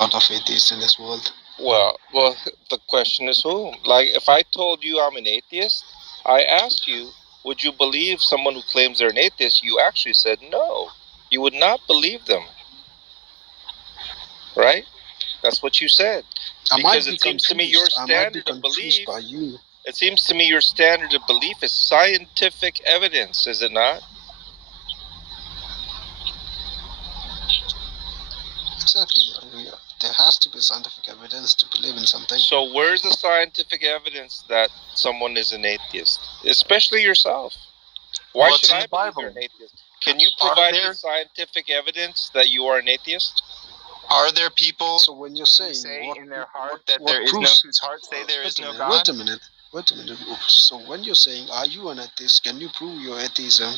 lot of atheists in this world. Well, the question is whom? Like, if I told you I'm an atheist, I asked you, would you believe someone who claims they're an atheist? You actually said no. You would not believe them. Right? That's what you said. Because it seems to me your standard of belief, by you. It seems to me your standard of belief is scientific evidence, is it not? Exactly. There has to be scientific evidence to believe in something. So where's the scientific evidence that someone is an atheist? Especially yourself. Why should I believe you're an atheist? Can you provide me scientific evidence that you are an atheist? Are there people So when you're saying in their heart that there is no, whose heart say there is no God? Wait a minute. So when you're saying, are you an atheist? Can you prove your atheism?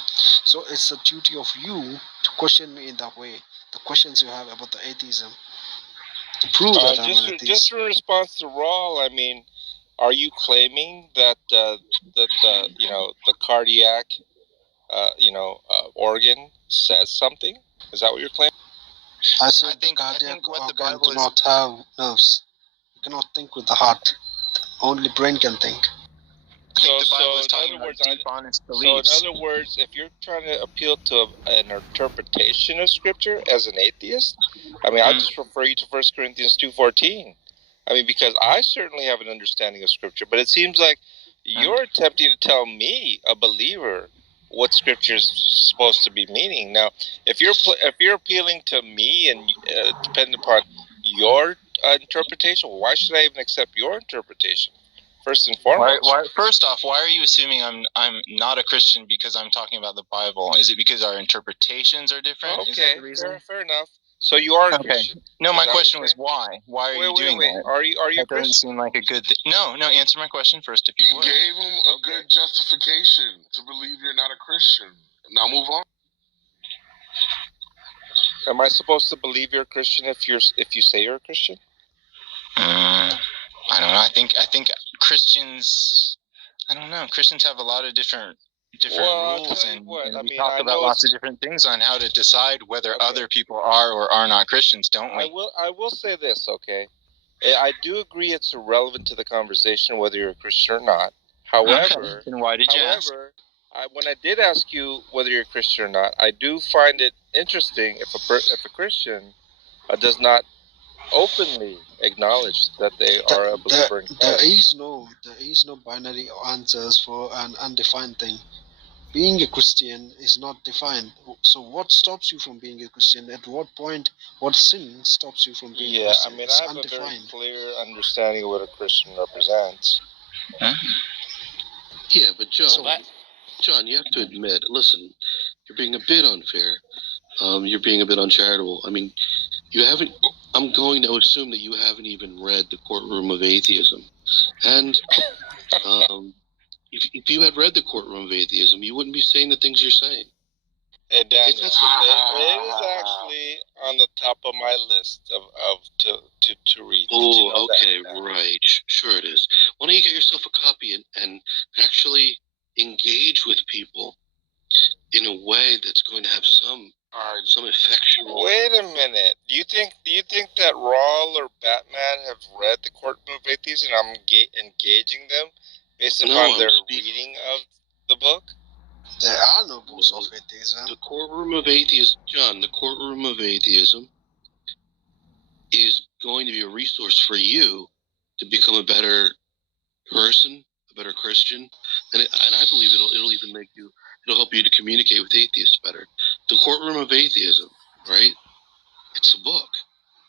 So it's the duty of you to question me in that way. The questions you have about the atheism. To prove that I'm an atheist. Just in response to Raul, I mean, are you claiming that the cardiac organ says something? Is that what you're claiming? I think cardiac organ do not have nerves. You cannot think with the heart. Only brain can think. So in other words, if you're trying to appeal to an interpretation of Scripture as an atheist, I mean, I just refer you to 1 Corinthians 2:14. I mean, because I certainly have an understanding of Scripture, but it seems like you're attempting to tell me, a believer, what Scripture is supposed to be meaning. Now, if you're appealing to me and depending upon your interpretation, well, why should I even accept your interpretation? First and foremost. First off, why are you assuming I'm not a Christian because I'm talking about the Bible? Is it because our interpretations are different? Okay, fair enough. So you are a Christian. No, my question was why. Why are you doing that? Are you a Christian? That doesn't seem like a good thing. No, answer my question first if you would. You gave him a good justification to believe you're not a Christian. Now move on. Am I supposed to believe you're a Christian if you say you're a Christian? I don't know. I think Christians. I don't know. Christians have a lot of different rules, and we talk about lots of different things on how to decide whether other people are or are not Christians, don't we? I will say this, okay? I do agree it's irrelevant to the conversation whether you're a Christian or not. However, then why did you ask? When I did ask you whether you're a Christian or not, I do find it interesting if a Christian does not openly acknowledge that they are a believer in Christ. There is no binary answers for an undefined thing. Being a Christian is not defined. So what stops you from being a Christian? At what point, what sin stops you from being a Christian? I mean, I have a very clear understanding of what a Christian represents. Huh? Yeah, but John, you have to admit, listen, you're being a bit unfair. You're being a bit uncharitable. I mean, I'm going to assume that you haven't even read The Courtroom of Atheism. And if you had read The Courtroom of Atheism, you wouldn't be saying the things you're saying. Hey, Daniel, it is actually on the top of my list to read. Oh, okay, right. Sure it is. Why don't you get yourself a copy and actually engage with people in a way that's going to have some effectual. Wait a minute. Do you think that Raul or Batman have read The Courtroom of Atheism and I'm engaging them based upon their reading of the book? There are no books of atheism. The Courtroom of Atheism, John, The Courtroom of Atheism is going to be a resource for you to become a better person, a better Christian, and I believe it'll even it'll help you to communicate with atheists better. The Courtroom of Atheism, right? It's a book.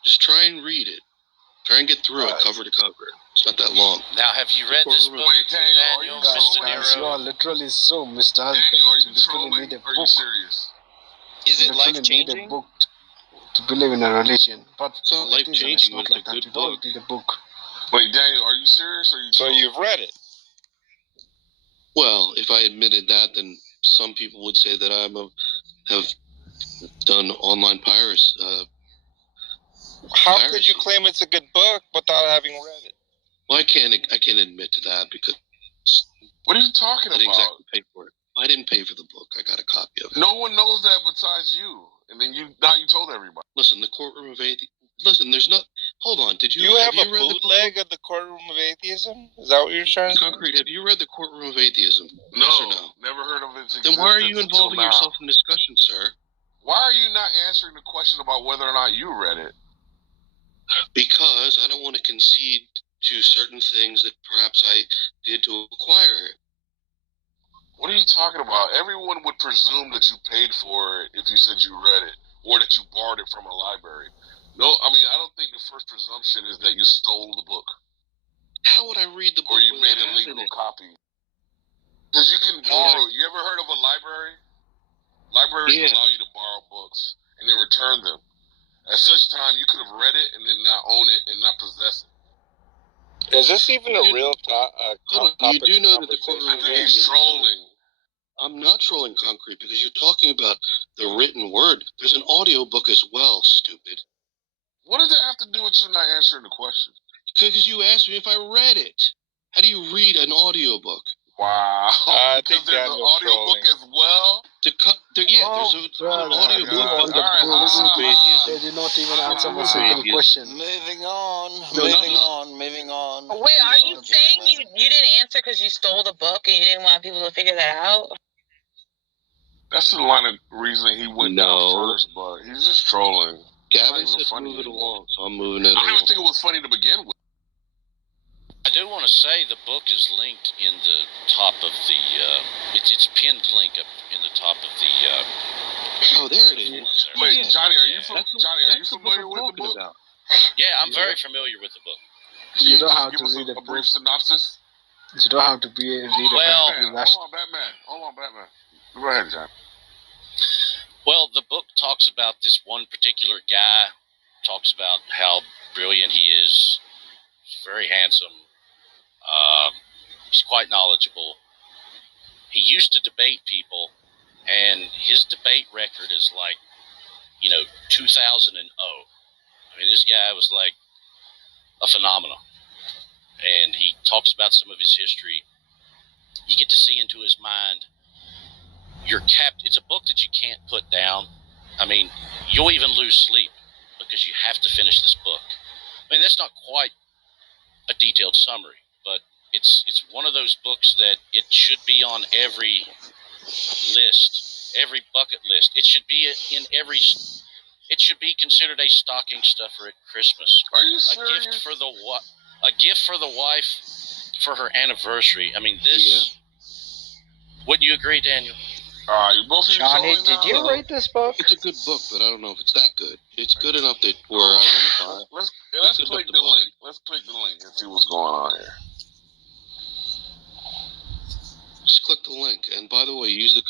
Just try and read it. Try and get through it cover to cover. It's not that long. Now, have you read this book, Daniel, Mr. Guys, you are literally so nostalgic that you literally need a book. Are you serious? Is it life-changing? You need a book to believe in a religion. But it's not life-changing, but it's a good book. You don't need a book. Wait, Daniel, are you serious? Or are you so you've read it? Well, if I admitted that, then some people would say that have done online piracy. How could you claim it's a good book without having read it? Well, I can't admit to that because. What are you talking about? I didn't exactly pay for it. I didn't pay for the book. I got a copy of it. No one knows that besides you, and then you told everybody. Listen, The Courtroom of Atheism. Listen, there's not. Hold on. Did You have a read bootleg of the Courtroom of Atheism? Is that what you're trying to say? Concrete, have you read the Courtroom of Atheism? No, Yes or no? never heard of its existence. Then why are you involving yourself in discussion, sir? Why are you not answering the question about whether or not you read it? Because I don't want to concede to certain things that perhaps I did to acquire it. What are you talking about? Everyone would presume that you paid for it if you said you read it or that you borrowed it from a library. No, I mean, I don't think the first presumption is that you stole the book. How would I read the book? Or you made a legal copy. Because you can borrow. You ever heard of a library? Libraries allow you to borrow books and then return them. At such time, you could have read it and then not own it and not possess it. Is this even a real topic? You do know that the Courtroom I think he's trolling. I'm not trolling, Concrete, because you're talking about the written word. There's an audio book as well, stupid. What does that have to do with you not answering the question? Because you asked me if I read it. How do you read an audio book? Wow. Because there's an audio book as well? There's an audio book. They did not even answer my second question. Moving on. Wait, are you saying you didn't answer because you stole the book and you didn't want people to figure that out? That's the line of reasoning he went down first, but he's just trolling. Gavin said move it along, so I'm moving it along. I don't even think it was funny to begin with. I do want to say the book is linked in the top of the, it's pinned link up in the top of the, oh, there it is. Wait, Johnny, are you familiar with the book? Yeah, I'm very familiar with the book. You don't have to give us read a brief synopsis? You don't have to read it. Well, Hold on, Batman. Go ahead, John. Well, the book talks about this one particular guy, talks about how brilliant he is. He's very handsome. He's quite knowledgeable. He used to debate people, and his debate record is like, 2000 and 0. I mean, this guy was like a phenomenon. And he talks about some of his history. You get to see into his mind. It's a book that you can't put down. I mean, you'll even lose sleep because you have to finish this book. I mean, that's not quite a detailed summary, but it's one of those books that it should be on every list, every bucket list. It should be it should be considered a stocking stuffer at Christmas. Are you serious? A gift for the wife for her anniversary. I mean, this. Yeah. Wouldn't you agree, Daniel? Both of you Johnny, did you read this book? It's a good book, but I don't know if it's that good. It's good enough that where I want to buy it. Let's click the link. Let's click the link and see what's going on here. Just click the link. And by the way, use the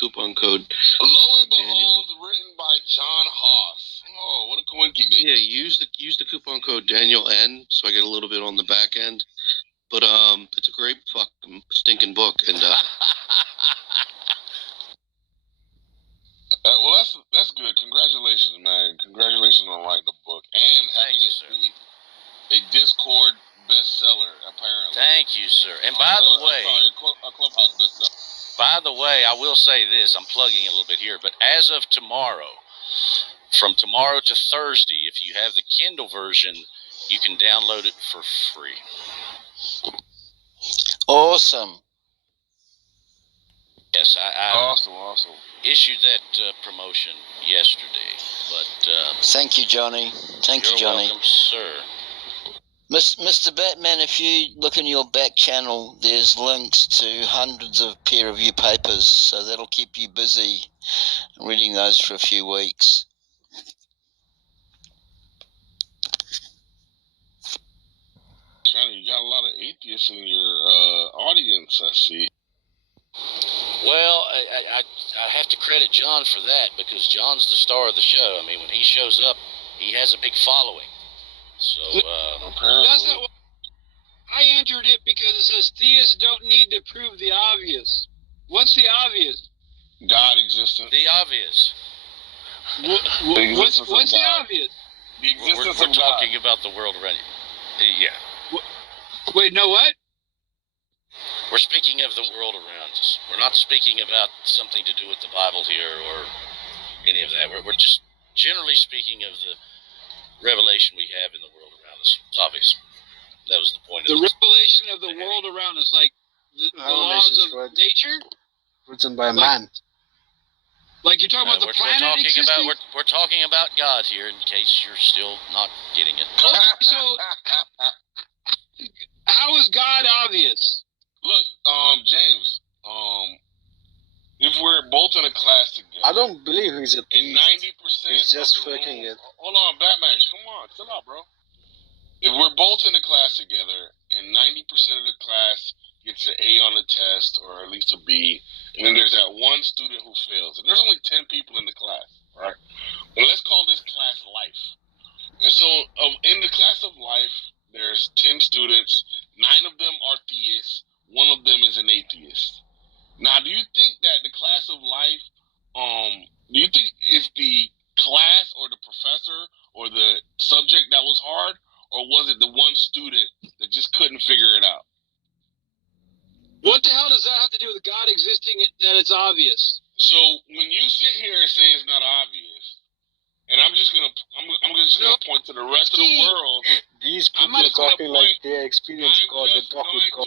coupon code. Lo and behold, written by John Haas. Oh, what a coinky dink. Yeah, use the coupon code Daniel N, so I get a little bit on the back end. But it's a great fucking stinking book, and well, that's good. Congratulations, man. Congratulations on writing the book and having it be a Discord bestseller, apparently. Thank you, sir. And by the way, a Clubhouse bestseller. By the way, I will say this. I'm plugging a little bit here, but as of tomorrow, from tomorrow to Thursday, if you have the Kindle version, you can download it for free. Awesome. Yes, I awesome. Issued that promotion yesterday, but thank you, Johnny. Thank you, Johnny. Welcome, sir. Mr. Batman, if you look in your back channel, there's links to hundreds of peer review papers, so that'll keep you busy reading those for a few weeks. Johnny, you got a lot of atheists in your audience, I see. Well, I have to credit John for that because John's the star of the show. I mean, when he shows up, he has a big following. So, that's not what I entered it because it says theists don't need to prove the obvious. What's the obvious? God existence. The obvious. What's the obvious? The existence we're talking about the world around you. Yeah. Wait, no what? We're speaking of the world around us. We're not speaking about something to do with the Bible here or any of that. We're just generally speaking of revelation we have in the world around us. It's obvious. That was the point the of revelation of the world around us, like the laws of nature written by man. Like you're talking about the planet existing? We're talking about God here, in case you're still not getting it. So, how is God obvious? Look, James, if we're both in a class together, I don't believe he's a and 90%, he's just faking it. Hold on, Batman, come on, chill out, bro. If we're both in a class together, and 90% of the class gets an A on the test, or at least a B, and then there's that one student who fails, and there's only 10 people in the class, right? Well, let's call this class life. And so, in the class of life, there's 10 students, 9 of them are theists, 1 of them is an atheist. Now, do you think that the class of life, do you think it's the class or the professor or the subject that was hard, or was it the one student that just couldn't figure it out? What the hell does that have to do with God existing, that it's obvious? So when you sit here and say it's not obvious, and I'm just gonna point to the rest of the world. These people are talking like they experience God. They talk with God.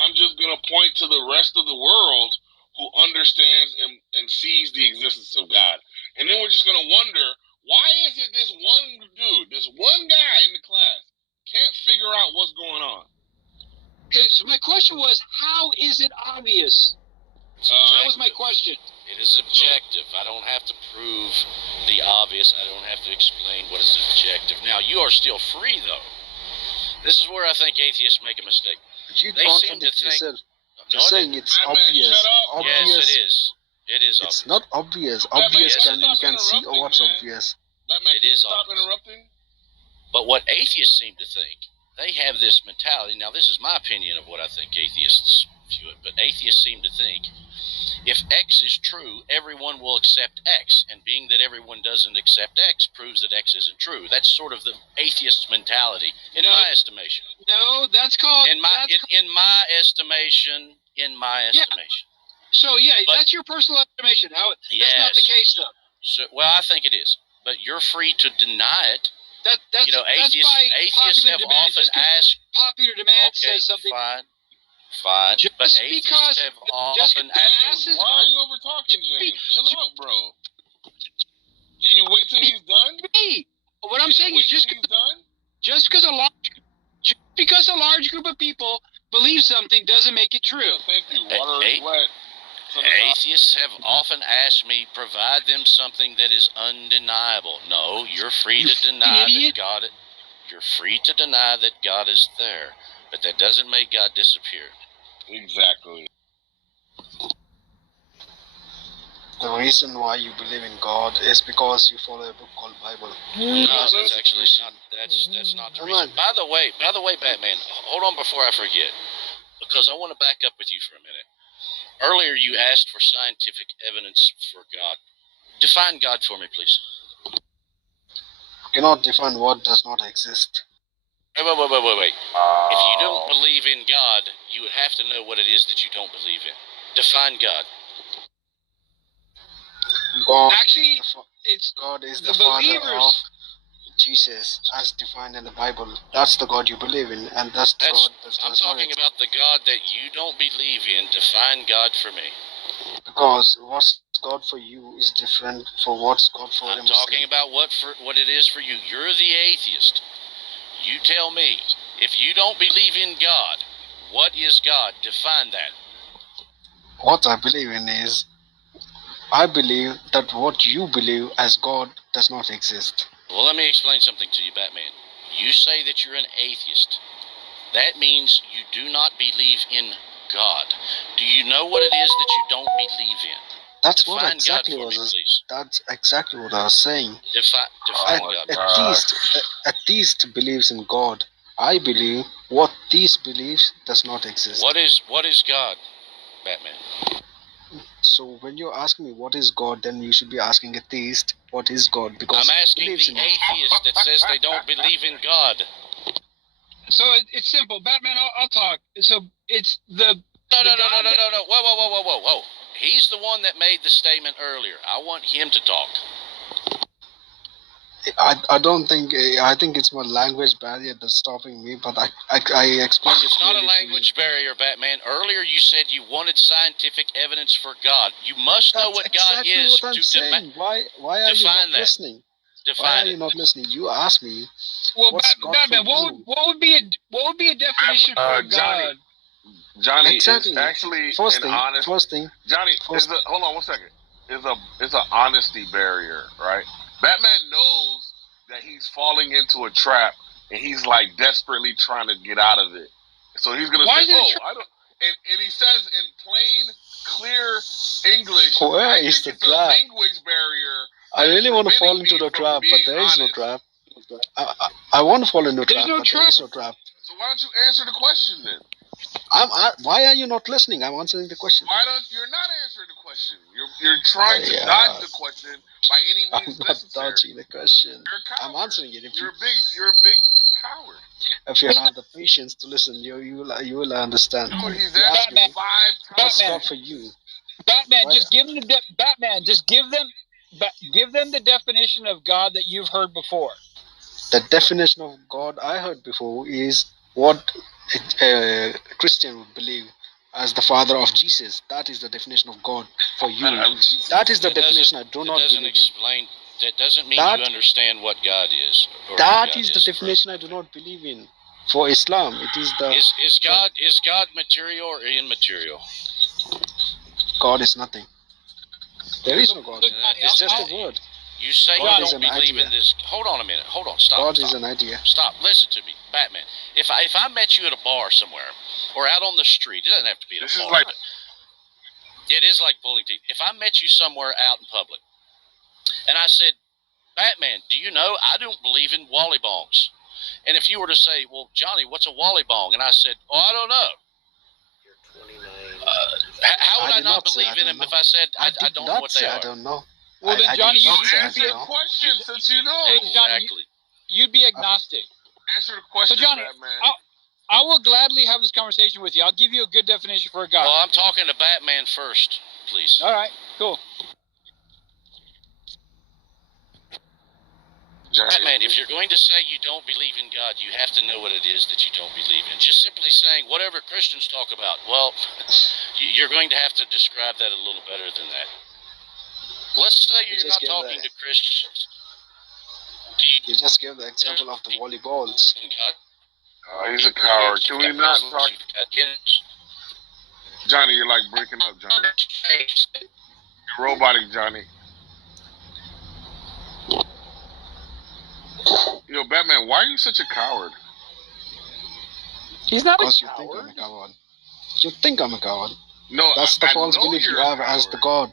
I'm just gonna point to the rest of the world who understands and sees the existence of God, and then we're just gonna wonder, why is it this one dude, this one guy in the class can't figure out what's going on? Okay, so my question was, how is it obvious? That was my question. It is objective. I don't have to prove the obvious. I don't have to explain what is objective. Now, you are still free, though. This is where I think atheists make a mistake. But you contradict yourself. You're saying it's obvious. Obvious. Yes, it is. It is obvious. It's not obvious. Obvious you can see or what's obvious. It is obvious. But what atheists seem to think, they have this mentality. Now, this is my opinion of what I think atheists view it, but atheists seem to think if X is true, everyone will accept X, and being that everyone doesn't accept X proves that X isn't true. That's sort of the atheist mentality, in my estimation. No, that's called... In my estimation. So, yeah, but, that's your personal estimation. That's not the case, though. So, well, I think it is. But you're free to deny it. Atheists have often asked... Popular demand says something... Fine. But atheists have often asked... Why are you over talking, James? Chill out, bro. Can you wait till he's done? What I'm saying is just because a large group of people believe something doesn't make it true. Yeah, thank you. Water is wet. Atheists have often asked me, provide them something that is undeniable. No, you're free to deny that God... You're free to deny that God is there, but that doesn't make God disappear. Exactly. The reason why you believe in God is because you follow a book called Bible. No, that's actually not. That's not the reason. By the way, Batman, hold on before I forget, because I want to back up with you for a minute. Earlier, you asked for scientific evidence for God. Define God for me, please. You cannot define what does not exist. Wait. If you don't believe in God, you would have to know what it is that you don't believe in. Define God. God is the Father of Jesus, as defined in the Bible. That's the God you believe in, and that's the God that does not exist. I'm talking about the God that you don't believe in. Define God for me. Because what's God for you is different for what's God for a Muslim. I'm talking about what it is for you. You're the atheist. You tell me, if you don't believe in God, what is God? Define that. What I believe in is, I believe that what you believe as God does not exist. Well, let me explain something to you, Batman. You say that you're an atheist. That means you do not believe in God. Do you know what it is that you don't believe in? That's Define what exactly God for me, please. That's exactly what I was saying. Define God. A theist believes in God. I believe what theist believes does not exist. What is God, Batman? So when you're asking me what is God, then you should be asking a theist what is God, because I'm asking the atheist that says they don't believe in God. So it's simple, Batman. I'll talk. So it's the no. Whoa. He's the one that made the statement earlier. I want him to talk. I don't think I think it's my language barrier that's stopping me. But I explained it It's not a clearly to you. language barrier, Batman. Earlier you said you wanted scientific evidence for God. You must know That's what God exactly is what I'm to saying. Why are you not define that. listening? Why Define are you it. not listening? You asked me. Well, What's God for Batman, you? what would be a definition for God? Johnny, Exactly. it's actually First an thing. honest. First thing. Johnny, First. hold on 1 second. It's an honesty barrier, right? Batman knows that he's falling into a trap, and he's like desperately trying to get out of it. So he's gonna Why say, is it a "Oh, trap? I don't." And he says in plain, clear English, Where "I is think the it's a trap? language barrier." I really want to fall preventing into me the from trap, but being there is no honest. trap. I want to fall into the There's trap, no but there trap. is no trap. So why don't you answer the question then? Why are you not listening? I'm answering the question. Why don't you're not answering the question? You're trying to dodge the question by any means I'm not necessary. dodging the question. You're a coward. I'm answering it. You're a big coward. If you have the patience to listen, you will understand. Dude, he's You asked asked me, 5 times. what's God for you? Batman, Why- just give them give them the definition of God that you've heard before. The definition of God I heard before is what a Christian would believe as the father of Jesus. That is the definition of God for you. That is the definition I do not believe in. That doesn't mean That- you understand what God is. Or That who God is the definition I do not believe in. For Islam, it is the Is God material or immaterial? God is nothing. There is no God. It's just a word. You say God you is don't an believe idea. in this. Hold on a minute. Hold on. Stop. God stop. is an idea. Stop. Listen to me, Batman. If I met you at a bar somewhere or out on the street, it doesn't have to be at a bar. It is like pulling teeth. If I met you somewhere out in public and I said, Batman, do you know I don't believe in Wally bongs? And if you were to say, well, Johnny, what's a Wally bong? And I said, oh, I don't know. How would I not believe in him if I said I don't know what they are? I don't know. Well, then, Johnny, you answer the question since you know. Exactly. You'd be agnostic. Answer the question, So, Johnny, Batman. I will gladly have this conversation with you. I'll give you a good definition for a God. Well, I'm talking to Batman first, please. All right, cool. Batman, if you're going to say you don't believe in God, you have to know what it is that you don't believe in. Just simply saying whatever Christians talk about, well, you're going to have to describe that a little better than that. Let's say you're not talking to Christians. You just gave the example of the volleyballs. He's a coward. Can we not talk? Johnny, you're like breaking up, Johnny. You're robotic, Johnny. Yo, Batman, why are you such a coward? He's not a Because coward. You think I'm a coward. You think I'm a coward. No, that's the false belief you have as the God.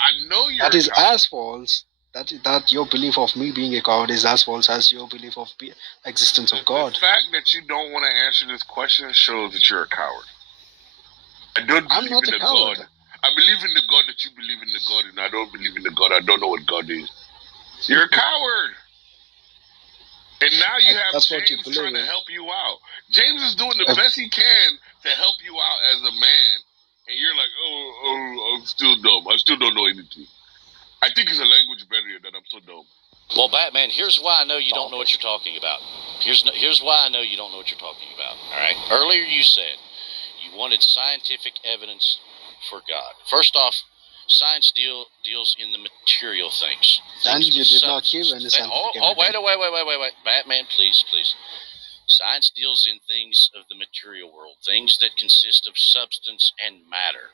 I know you're. That is as false. That your belief of me being a coward is as false as your belief of the existence of God. The fact that you don't want to answer this question shows that you're a coward. I don't believe in the God. I believe in the God that you believe in the God, and I don't believe in the God. I don't know what God is. You're a coward. And now you have James trying to help you out. James is doing the best he can to help you out as a man. And you're like, I'm still dumb. I still don't know anything. I think it's a language barrier that I'm so dumb. Well, Batman, here's why I know you don't know what you're talking about. Here's why I know you don't know what you're talking about. All right. Earlier you said you wanted scientific evidence for God. First off, science deals in the material things. And you did not give any scientific evidence. Wait. Batman, please. Science deals in things of the material world, things that consist of substance and matter.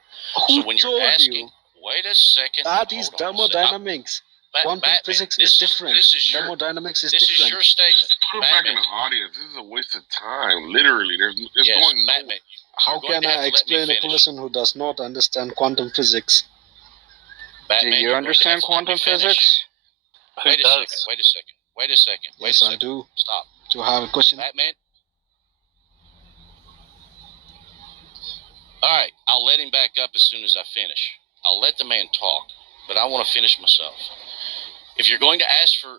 Who so when you're asking, wait a second. That is thermodynamics. Quantum physics is different. Thermodynamics is different. This is your statement. Put him back in the audience. This is a waste of time. Literally, it's going Batman. How can I explain a person who does not understand quantum physics? Do you understand quantum physics? Wait a second. Yes, I do. Stop. Do you have a question? Batman? All right, I'll let him back up as soon as I finish. I'll let the man talk, but I want to finish myself. If you're going to ask for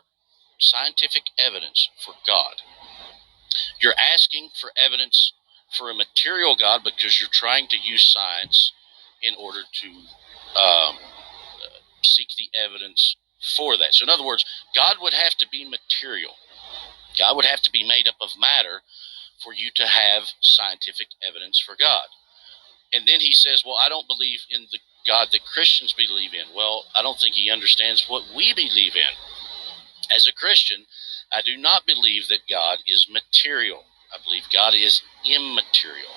scientific evidence for God, you're asking for evidence for a material God because you're trying to use science in order to seek the evidence for that. So in other words, God would have to be material. God would have to be made up of matter for you to have scientific evidence for God. And then he says, well, I don't believe in the God that Christians believe in. Well, I don't think he understands what we believe in. As a Christian, I do not believe that God is material. I believe God is immaterial.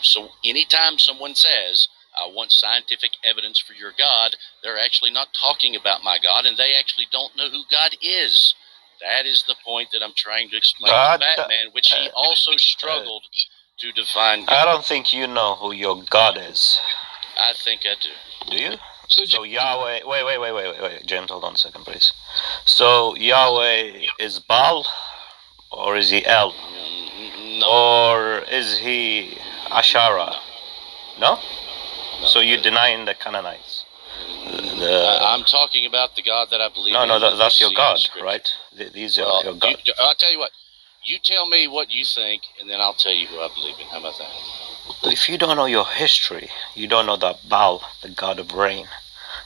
So anytime someone says, I want scientific evidence for your God, they're actually not talking about my God, and they actually don't know who God is. That is the point that I'm trying to explain to Batman, which he also struggled to define God. I don't think you know who your God is. I think I do. Do you? So Yahweh, wait, James, hold on a second, please. So Yahweh is Baal, or is he El? No. Or is he Asherah? No? So you're denying the Canaanites? I'm talking about the God that I believe in. No, that's your God, right? These are your God. I'll tell you what. You tell me what you think, and then I'll tell you who I believe in. How about that? If you don't know your history, you don't know that Baal, the god of rain,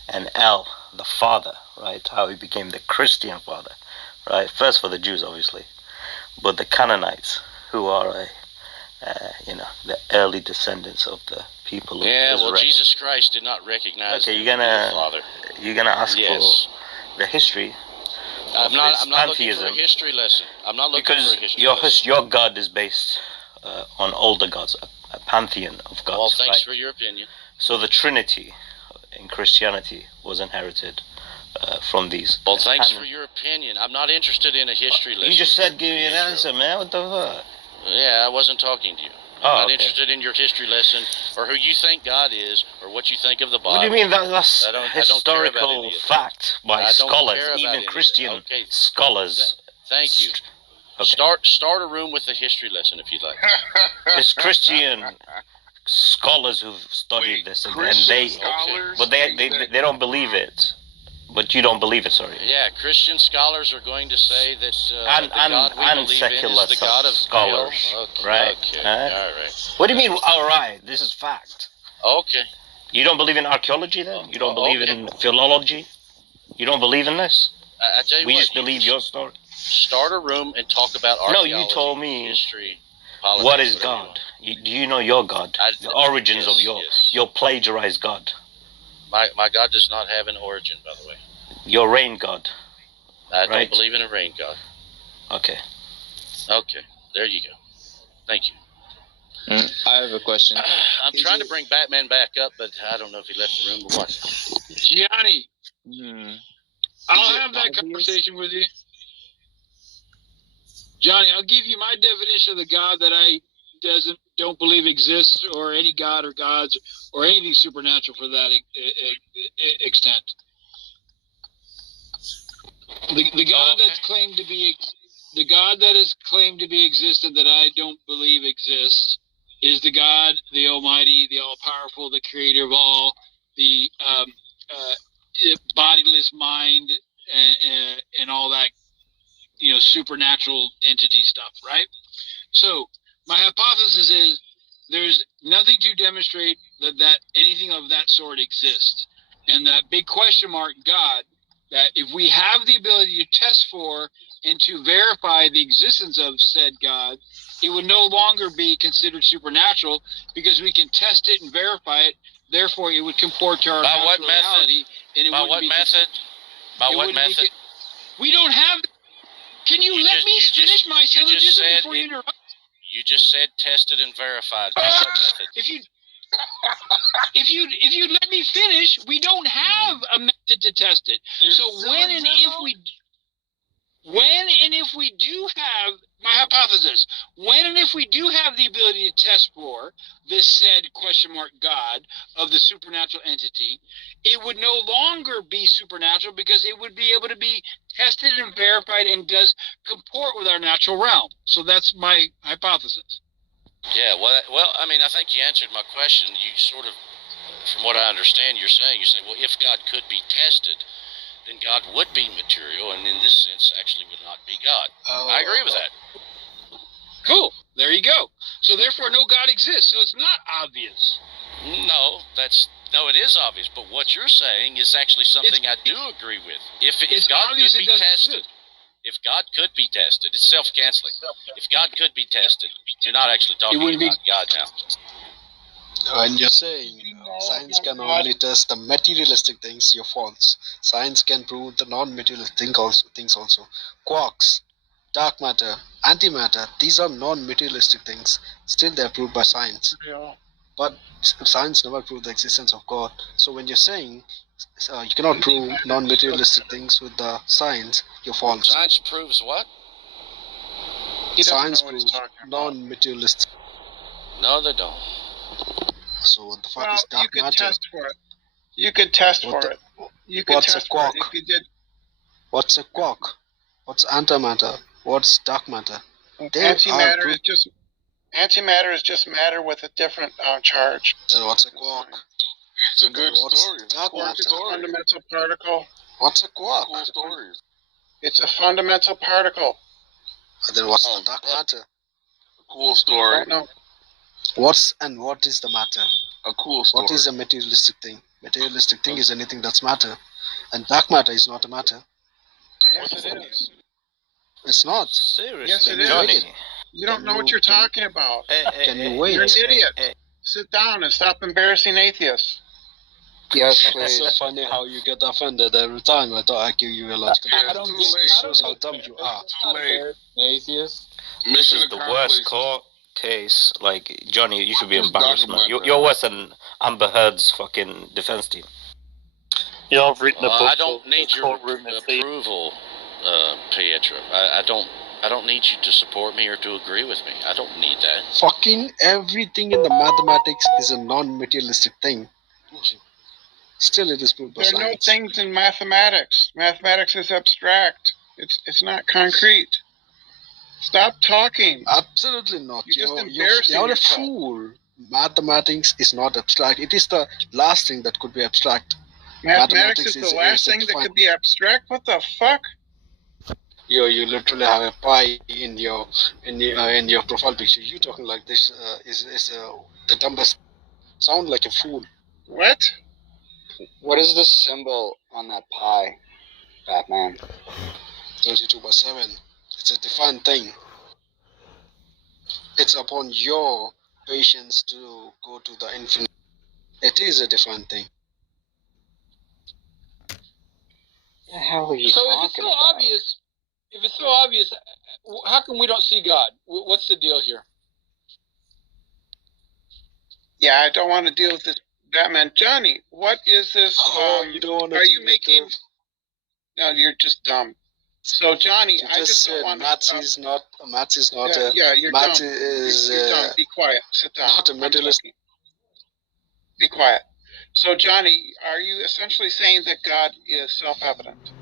and El, the father, right? How he became the Christian father, right? First for the Jews, obviously, but the Canaanites, who are the early descendants of the people of Israel. Well, Jesus Christ did not recognize the Father. You're gonna ask for the history. I'm not looking for a history lesson. I'm not looking for a history lesson. Your God is based on older gods, a pantheon of gods. Well, thanks right? for your opinion. So the Trinity in Christianity was inherited from these. Well, thanks for your opinion. I'm not interested in a history lesson. You just said give me an answer, man. What the fuck? Yeah, I wasn't talking to you. I'm not interested in your history lesson or who you think God is or what you think of the Bible. What do you mean? That's historical fact by scholars, even Christian scholars. Thank you. Okay. Start a room with a history lesson if you'd like. It's Christian scholars who've studied this, and they don't believe it. But you don't believe it, sorry. Yeah, Christian scholars are going to say that the God we believe in is the God of scholars, right? Okay, all right. What do you mean, all right? This is fact. Okay. You don't believe in archaeology, then? You don't believe in philology? You don't believe in this? I tell you we just believe your story. Start a room and talk about archaeology. No, you told me history, politics, what is God. Do you know your God? The origins of your plagiarized God. My God does not have an origin, by the way. Your rain God. I don't believe in a rain God. Okay. Okay. There you go. Thank you. I have a question. I'm trying to bring Batman back up, but I don't know if he left the room or what. Gianni. I'll have that conversation with you. Johnny, I'll give you my definition of the God that I don't believe exists, or any God or gods or anything supernatural for that extent. The God that's claimed to be existent that I don't believe exists is the God, the Almighty, the All-Powerful, the Creator of all, the bodiless mind, and all that, supernatural entity stuff, right? So my hypothesis is there's nothing to demonstrate that anything of that sort exists, and that big question mark God, that if we have the ability to test for and to verify the existence of said God, it would no longer be considered supernatural because we can test it and verify it. Therefore, it would comport to our natural reality. By what method? By what method? We don't have. Can you let me finish my syllogism before you interrupt? You just said tested and verified. By what method? If you let me finish, we don't have a method to test it. So when and if we do have, my hypothesis, when and if we do have the ability to test for this said question mark God of the supernatural entity, it would no longer be supernatural because it would be able to be tested and verified and does comport with our natural realm. So that's my hypothesis. Yeah, well, I mean, I think you answered my question. You sort of, from what I understand, you're saying, well, if God could be tested, then God would be material, and in this sense, actually would not be God. I agree with that. Cool. There you go. So therefore, no God exists. So it's not obvious. No, that's No, it is obvious, but what you're saying is actually something I do agree with. If God could be tested, if God could be tested, it's self-canceling. If God could be tested, you're not actually talking about God now. And you're saying science can only test the materialistic things, you're false. Science can prove the non-materialistic things also. Quarks, dark matter, antimatter, these are non-materialistic things. Still they're proved by science. But science never proved the existence of God. So when you're saying you cannot prove non-materialistic things with the science, you're false. Science proves what? Science proves non-materialistic. No, they don't. So what the fuck is dark matter? You could test for it. You could test for it. You could what's test a quark? for it if you did. What's a quark? What's antimatter? What's dark matter? Antimatter is just matter with a different charge. Then what's a quark? It's a good story. Dark Quark matter. is a fundamental particle. What's a quark? Cool stories. It's a fundamental particle. And then what's the dark matter? A cool story. I don't know. What is the matter? A cool story. What is a materialistic thing? Materialistic thing is anything that's matter. And dark matter is not a matter. Yes, it is. It's not. Seriously, Yes, it is. Johnny. You don't know what you're talking about. Can you wait? You're an idiot. Sit down and stop embarrassing atheists. Yes, please. It's so funny how you get offended every time. I thought I'd give you a logical answer. It shows how dumb you are. Atheist. This is the worst court case. Like, Johnny, you should be embarrassed, man. You're worse than Amber Heard's fucking defense team. Yeah, I've written a book. I don't need your approval, Pietro. I don't need you to support me or to agree with me. I don't need that. Fucking everything in the mathematics is a non-materialistic thing. Still, it is proved by There are no science. things in mathematics. Mathematics is abstract. It's not concrete. Stop talking. Absolutely not. You're just You're embarrassing a yourself. fool. Mathematics is not abstract. It is the last thing that could be abstract. Mathematics is the last thing that could be abstract. What the fuck? You literally have a pie in your profile picture. You talking like this is the dumbest. Sound like a fool. What? What is the symbol on that pie, Batman? 32/7. It's a defined thing. It's upon your patience to go to the infinite. It is a defined thing. What the hell are you So talking if it's so about? obvious, how come we don't see God? What's the deal here? Yeah, I don't want to deal with this Batman. Johnny, what is this? You don't want to. Are you making? No, you're just dumb. So Johnny, You I just don't said want maths to. is not. Maths is not. You're maths dumb. is You're dumb. Be quiet. Sit down. not a materialist. Be quiet. So Johnny, are you essentially saying that God is self-evident?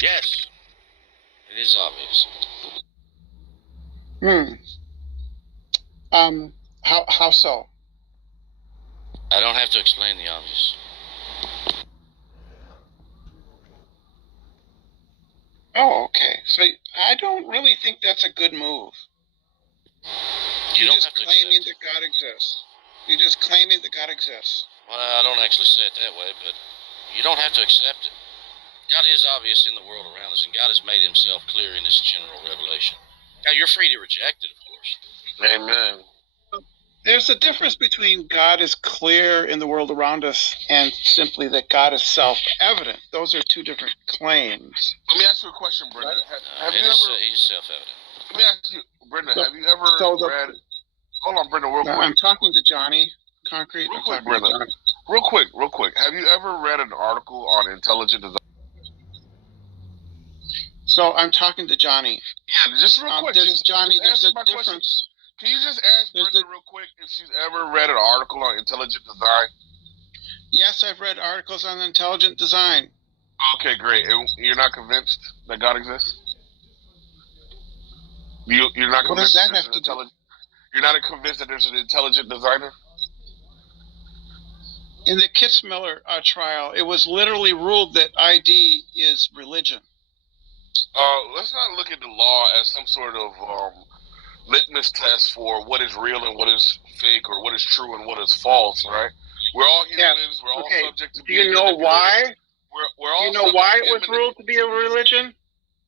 Yes, it is obvious. How so? I don't have to explain the obvious. Oh, okay. So I don't really think that's a good move. You You're don't just have to claiming accept that God exists. You're just claiming that God exists. Well, I don't actually say it that way, but you don't have to accept it. God is obvious in the world around us, and God has made himself clear in his general revelation. Now, you're free to reject it, of course. Amen. There's a difference between God is clear in the world around us and simply that God is self-evident. Those are two different claims. Let me ask you a question, Brenda. Have you ever? He's self-evident. Let me ask you, Brenda. Have you ever read? Hold on, Brenda, real quick. I'm talking to Johnny Concrete. Real quick, Brenda. Real quick. Have you ever read an article on intelligent design? So I'm talking to Johnny. Yeah, just real quick. Johnny, there's a difference. question. Can you just ask Brenda real quick if she's ever read an article on intelligent design? Yes, I've read articles on intelligent design. Okay, great. And you're not convinced that God exists? You're not convinced that there's an intelligent. You're not convinced that there's an intelligent designer? In the Kitzmiller trial, it was literally ruled that ID is religion. Let's not look at the law as some sort of litmus test for what is real and what is fake, or what is true and what is false, right? We're all humans. We're all subject to. Do you know why? We're all. Do you know why it was ruled to be a religion?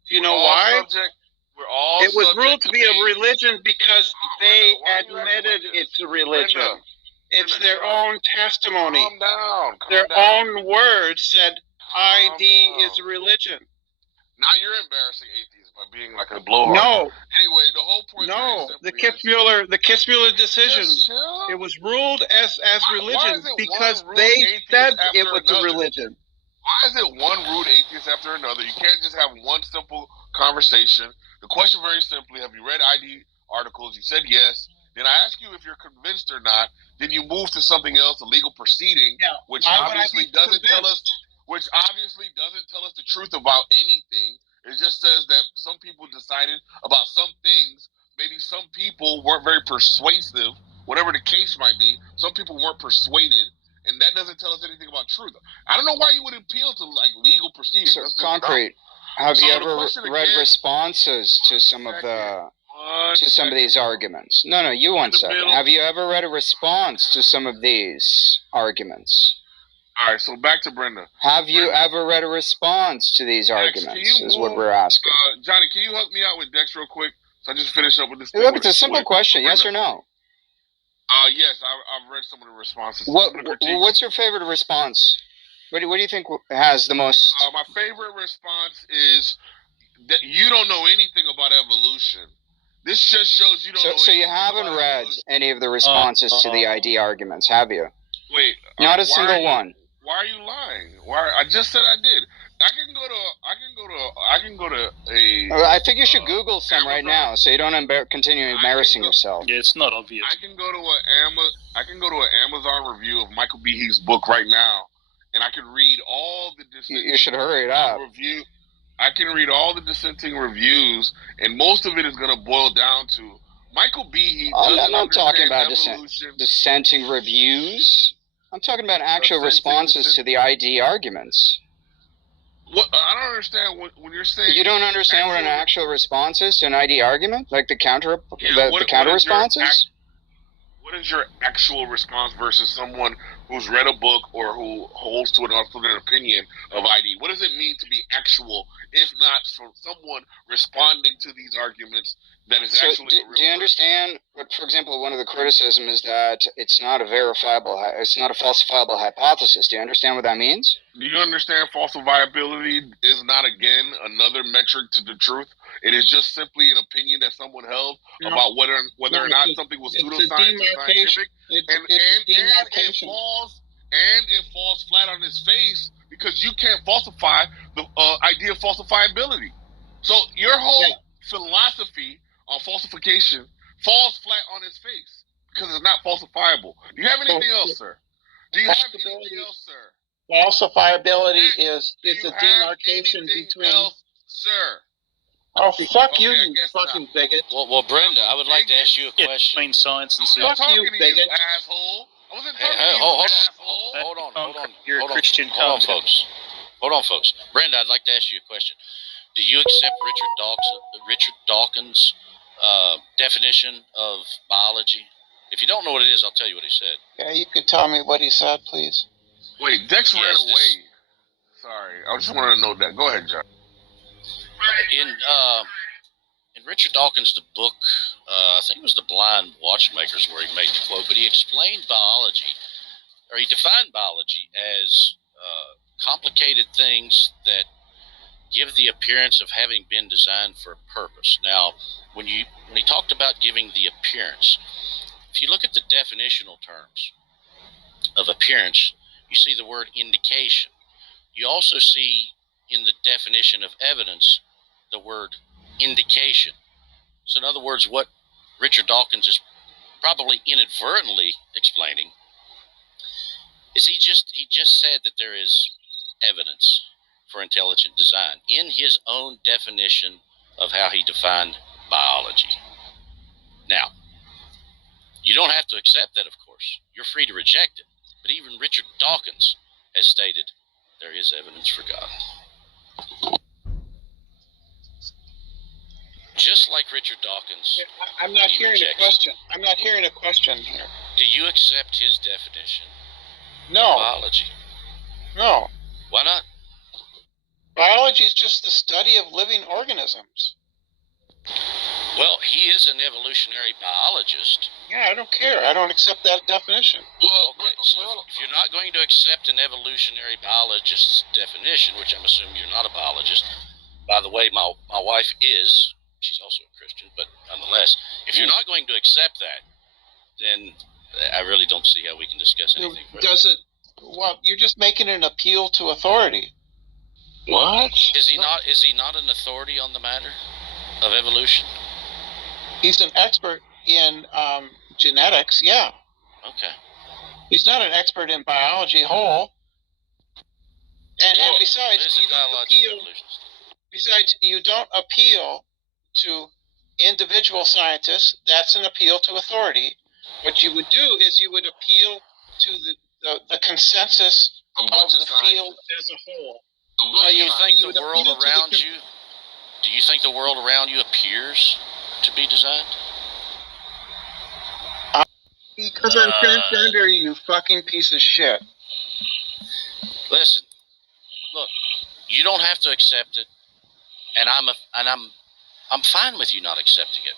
Do you know why? We're all. It was ruled to be a religion because they admitted it's a religion. It's their own testimony. Calm down. Their own words said ID is a religion. Now you're embarrassing atheists by being like a blowhard. No. Anyway, the whole point. No, the Kitzmüller decision. It was ruled as religion because they said it was a religion. Why is it one rude atheist after another? You can't just have one simple conversation. The question, very simply, have you read ID articles? You said yes. Then I ask you if you're convinced or not. Then you move to something else, a legal proceeding, which obviously doesn't tell us the truth about anything. It just says that some people decided about some things. Maybe some people weren't very persuasive, whatever the case might be. Some people weren't persuaded, and that doesn't tell us anything about truth. I don't know why you would appeal to like legal proceedings. So, Concrete, have you ever read responses to some of these arguments? No, you one second. Have you ever read a response to some of these arguments? All right, so back to Brenda. Have you ever read a responess to these arguments, is what we're asking. Johnny, can you help me out with Dex real quick? So I just finish up with this. Look, it's a simple question, yes or no? Yes, I've read some of the responses. What's your favorite response? What do you think has the most... my favorite response is that you don't know anything about evolution. This just shows you don't know anything. So you haven't read any of the responses to the ID arguments, have you? Wait. Not a single one. Why are you lying? I just said I did. I can go to a. I think you should Google some right now, so you don't continue embarrassing yourself. Yeah, it's not obvious. I can go to an Amazon review of Michael Behe's book right now, and I can read all the. You should hurry it up. I can read all the dissenting reviews, and most of it is going to boil down to Michael Behe. I'm not talking about dissenting reviews. I'm talking about actual responses to the ID arguments. What I don't understand when you're saying you don't understand what an actual response is to an ID argument, like the counter responses. What is your actual response versus someone who's read a book or who holds to an alternate opinion of ID? What does it mean to be actual, if not from someone responding to these arguments that is actually a real do you understand? For example, one of the criticism is that it's not a falsifiable hypothesis. Do you understand what that means? Do you understand falsifiability is not, again, another metric to the truth? It is just simply an opinion that someone held about whether or not something was pseudoscience or scientific. And it falls flat on its face because you can't falsify the idea of falsifiability. So your whole philosophy on falsification falls flat on its face because it's not falsifiable. Do you have anything else, sir? Falsifiability is a demarcation between. Sir. Oh, fuck you, you fucking bigot. Well, Brenda, I would like to ask you a question. Between science and fuck you, bigot. Asshole. I wasn't talking to you, hold on. You're a Christian. Hold on, folks. Brenda, I'd like to ask you a question. Do you accept Richard Dawkins' definition of biology? If you don't know what it is, I'll tell you what he said. Yeah, you could tell me what he said, please. Wait, Dex ran away. Sorry, I just wanted to know that. Go ahead, John. In Richard Dawkins' the book, I think it was The Blind Watchmakers where he made the quote, but he explained biology, or he defined biology as complicated things that give the appearance of having been designed for a purpose. Now, when he talked about giving the appearance, if you look at the definitional terms of appearance, you see the word indication. You also see in the definition of evidence the word indication. So in other words, what Richard Dawkins is probably inadvertently explaining is he just said that there is evidence for intelligent design in his own definition of how he defined biology. Now, you don't have to accept that, of course. You're free to reject it. But even Richard Dawkins has stated there is evidence for God. Just just like Richard Dawkins. I'm not hearing a question. I'm not hearing a question here. Do you accept his definition? No. Biology. No. Why not? Biology is just the study of living organisms. Well, he is an evolutionary biologist. Yeah, I don't care. I don't accept that definition. Well, okay, so if you're not going to accept an evolutionary biologist's definition, which I'm assuming you're not a biologist, by the way, my wife is, she's also a Christian, but nonetheless, if you're not going to accept that, then I really don't see how we can discuss anything. Does it? Well, you're just making an appeal to authority. What? Is he not? Is he not an authority on the matter of evolution? He's an expert in genetics. Yeah. Okay. He's not an expert in biology whole. And besides, you don't appeal. Besides, you don't appeal to individual scientists. That's an appeal to authority. What you would do is you would appeal to the consensus of the field as a whole. Do you think the world around you? Do you think the world around you appears to be designed? Because I'm transgender, you fucking piece of shit. Listen, look, you don't have to accept it, and I'm fine with you not accepting it.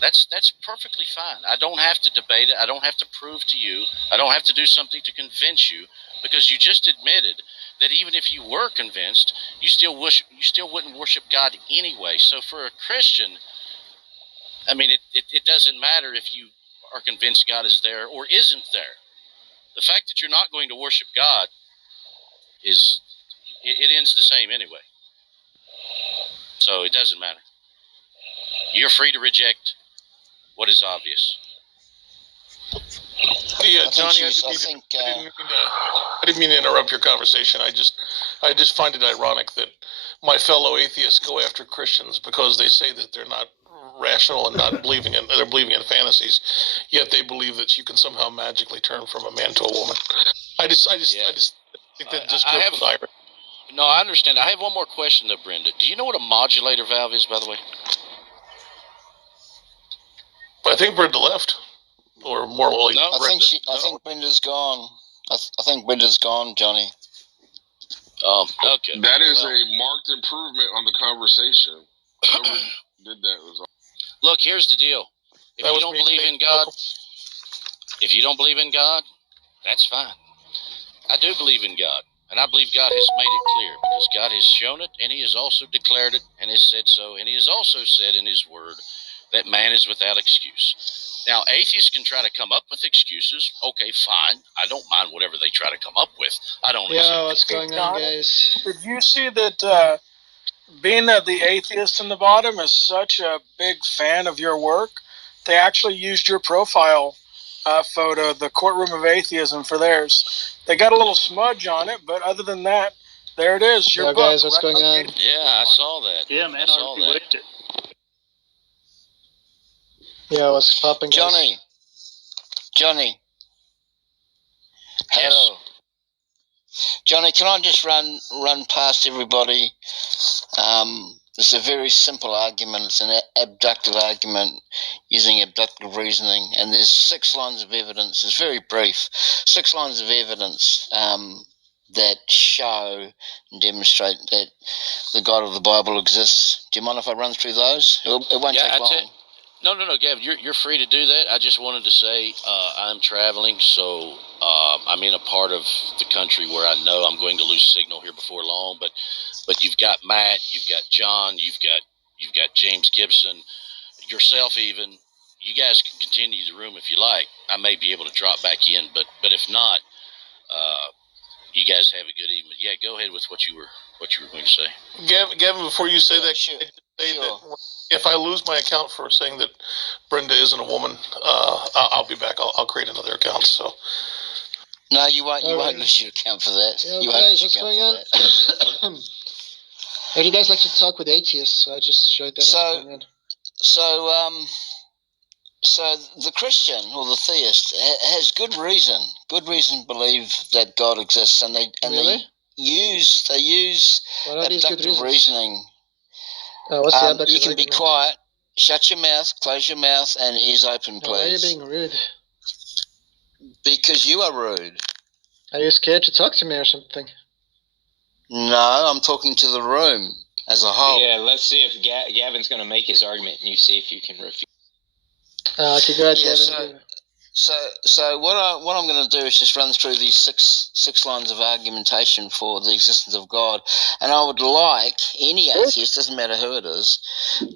That's perfectly fine. I don't have to debate it. I don't have to prove to you. I don't have to do something to convince you, because you just admitted that even if you were convinced, you still wouldn't worship God anyway. So for a Christian, I mean, it doesn't matter if you are convinced God is there or isn't there. The fact that you're not going to worship God it ends the same anyway. So it doesn't matter. You're free to reject what is obvious. Yeah, Johnny, I didn't mean to interrupt your conversation. I just find it ironic that my fellow atheists go after Christians because they say that they're not rational and not they're believing in fantasies, yet they believe that you can somehow magically turn from a man to a woman. I just think that just drips with irony. No, I understand. I have one more question though, Brenda. Do you know what a modulator valve is, by the way? I think Brenda left. Or more likely. No, I think Brenda's gone. I think Brenda's gone, Johnny. Okay. That is a marked improvement on the conversation. Whoever did that was. Look, here's the deal. If you don't believe in God, that's fine. I do believe in God, and I believe God has made it clear, because God has shown it, and He has also declared it, and has said so, and He has also said in His Word that man is without excuse. Now, atheists can try to come up with excuses. Okay, fine. I don't mind whatever they try to come up with. I don't. Yeah, what's going on, guys? Did you see that being that the atheist in the bottom is such a big fan of your work, they actually used your profile photo, the Courtroom of Atheism, for theirs. They got a little smudge on it, but other than that, there it is. Your book, guys, what's going on? Yeah, I saw that. Yeah, man, I saw that. Yeah, what's popping, guys? Johnny. Hello. Johnny, can I just run past everybody? It's a very simple argument. It's an abductive argument using abductive reasoning, and there's 6 lines of evidence. It's very brief. 6 lines of evidence that show and demonstrate that the God of the Bible exists. Do you mind if I run through those? It won't take long. No, Gav, you're free to do that. I just wanted to say I'm traveling, so I'm in a part of the country where I know I'm going to lose signal here before long. But you've got Matt, you've got John, you've got James Gibson, yourself even. You guys can continue the room if you like. I may be able to drop back in, but if not, you guys have a good evening. Yeah, go ahead with what you were going to say. Gavin, before you say that, sure. That if I lose my account for saying that Brenda isn't a woman, I'll be back. I'll create another account. So. No, you won't. You won't lose your account for that. Yo, guys, what's going on? I'd guys like to talk with atheists, so I just showed that. So the Christian or the theist has good reason to believe that God exists, and they use what are these good abductive reasoning. What's the abductor's You can argument? be quiet. Shut your mouth, close your mouth, and ears open, please. Why are you being rude? Because you are rude. Are you scared to talk to me or something? No, I'm talking to the room as a whole. Yeah, let's see if Gavin's going to make his argument, and you see if you can refute. Okay, go ahead, Yeah, Gavin. So what I'm going to do is just run through these six lines of argumentation for the existence of God, and I would like any atheist, doesn't matter who it is,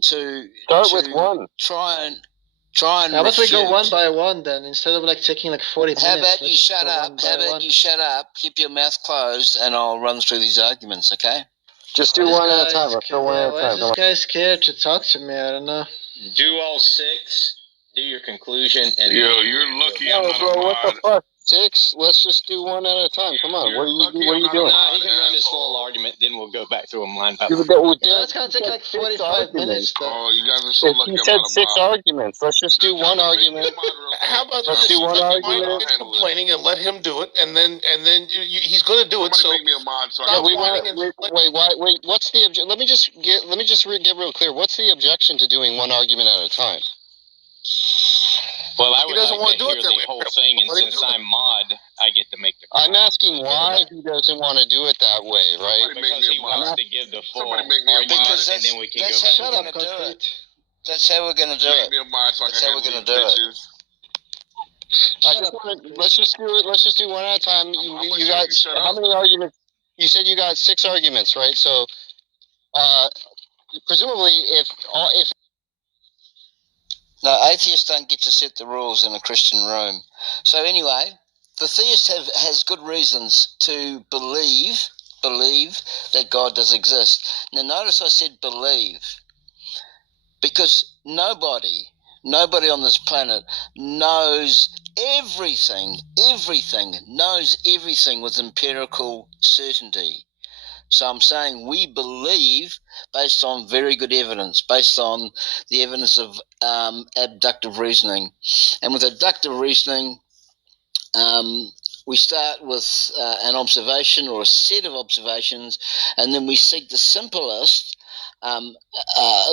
to start with one. Try and How about we go refute. one by one then, instead of like taking like 40 minutes? How about you just shut go up? one by How about one. you shut up? Keep your mouth closed, and I'll run through these arguments. Okay? Just do one at a time. Let's go one at a Why time. is this guy scared to talk to me? I don't know. Do all six. Do your conclusion, and Yo, you're lucky I'm not bro, a what the mod. fuck? 6? Let's just do one at a time. Come on. What are you doing? Nah, he can run his full argument, then we'll go back through them line by line. That's gonna take like 45 minutes though. Oh, you guys are so lucky He I'm said not a 6 mod. arguments. Let's just do one argument. How about Let's this? do one Let argument. Mike get complaining and let him do it, and then he's going to do it. So Somebody make me a mod so I Yeah, can wait. What's the objection? Let me just get real clear. What's the objection to doing one argument at a time? Well, I He would doesn't like want to to do hear it that the way. whole thing, and Let him since do it. I'm mod, I get to make the. I'm asking why he doesn't want to do it that way, right? Because he wants to give the full Somebody make me a argument, mod. and then we can That's go back. how we're going to do it. That's how we're going to do Make it. me a mod so I That's can how we're handle going to do these it. bitches. Let's just do it. Let's just do one at a time. You got how many arguments? You said you got 6 arguments, right? So, presumably, if No, atheists don't get to set the rules in a Christian room. So anyway, the theist has good reasons to believe that God does exist. Now notice I said believe, because nobody on this planet knows everything with empirical certainty. So I'm saying we believe based on very good evidence, based on the evidence of abductive reasoning. And with abductive reasoning, we start with an observation or a set of observations, and then we seek the simplest,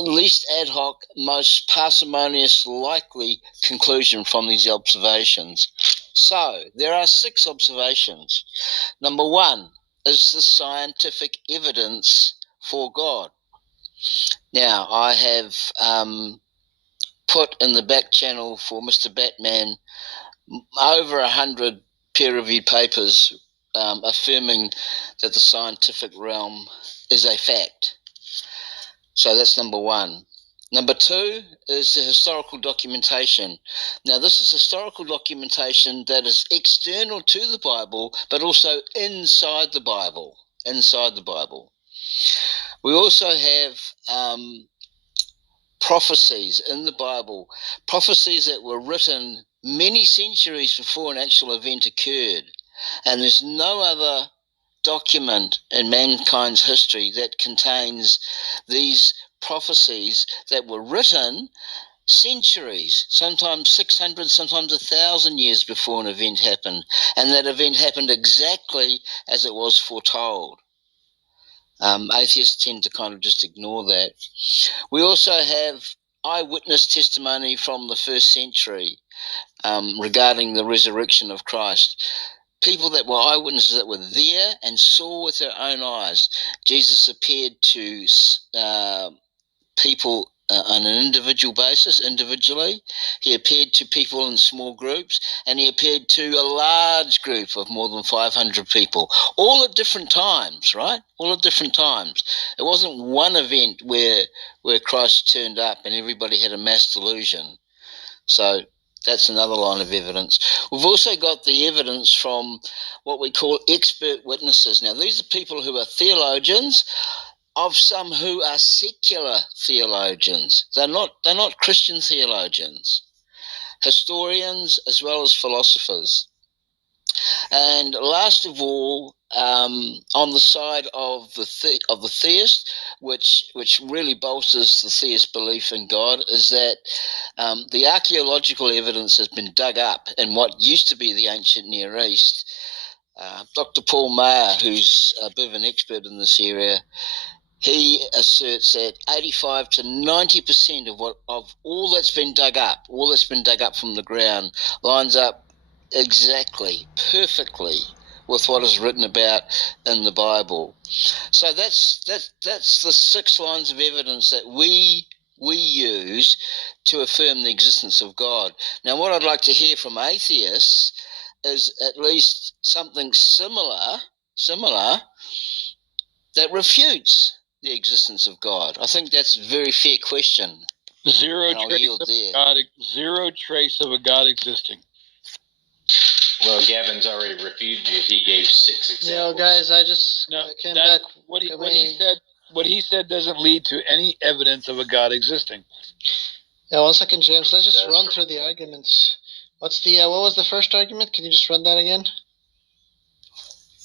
least ad hoc, most parsimonious likely conclusion from these observations. So there are 6 observations. Number 1 is the scientific evidence for God. Now, I have put in the back channel for Mr. Batman over 100 peer-reviewed papers affirming that the scientific realm is a fact. So that's number 1. Number 2 is the historical documentation. Now, this is historical documentation that is external to the Bible, but also inside the Bible. We also have prophecies in the Bible, prophecies that were written many centuries before an actual event occurred. And there's no other document in mankind's history that contains these prophecies that were written centuries, sometimes 600, sometimes 1,000 years before an event happened, and that event happened exactly as it was foretold. Atheists tend to kind of just ignore that. We also have eyewitness testimony from the first century regarding the resurrection of Christ. People that were eyewitnesses that were there and saw with their own eyes. Jesus appeared to people on an individual basis, individually. He appeared to people in small groups, and he appeared to a large group of more than 500 people, all at different times, right? All at different times. It wasn't one event where Christ turned up and everybody had a mass delusion. So that's another line of evidence. We've also got the evidence from what we call expert witnesses. Now, these are people who are theologians, of some who are secular theologians. They're not Christian theologians. Historians as well as philosophers. And last of all, on the side of the theist, which really bolsters the theist belief in God, is that the archaeological evidence has been dug up in what used to be the ancient Near East. Dr. Paul Mayer, who's a bit of an expert in this area, he asserts that 85 to 90% of all that's been dug up from the ground, lines up exactly, perfectly with what is written about in the Bible. So that's the 6 lines of evidence that we use to affirm the existence of God. Now, what I'd like to hear from atheists is at least something similar that refutes the existence of God. I think that's a very fair question. Zero trace of a God existing. Well, Gavin's already refuted you. He gave 6 examples. Guys, I just came back. What he said doesn't lead to any evidence of a God existing. Yeah, 1 second, James. Let's just run through the arguments. What was the first argument? Can you just run that again?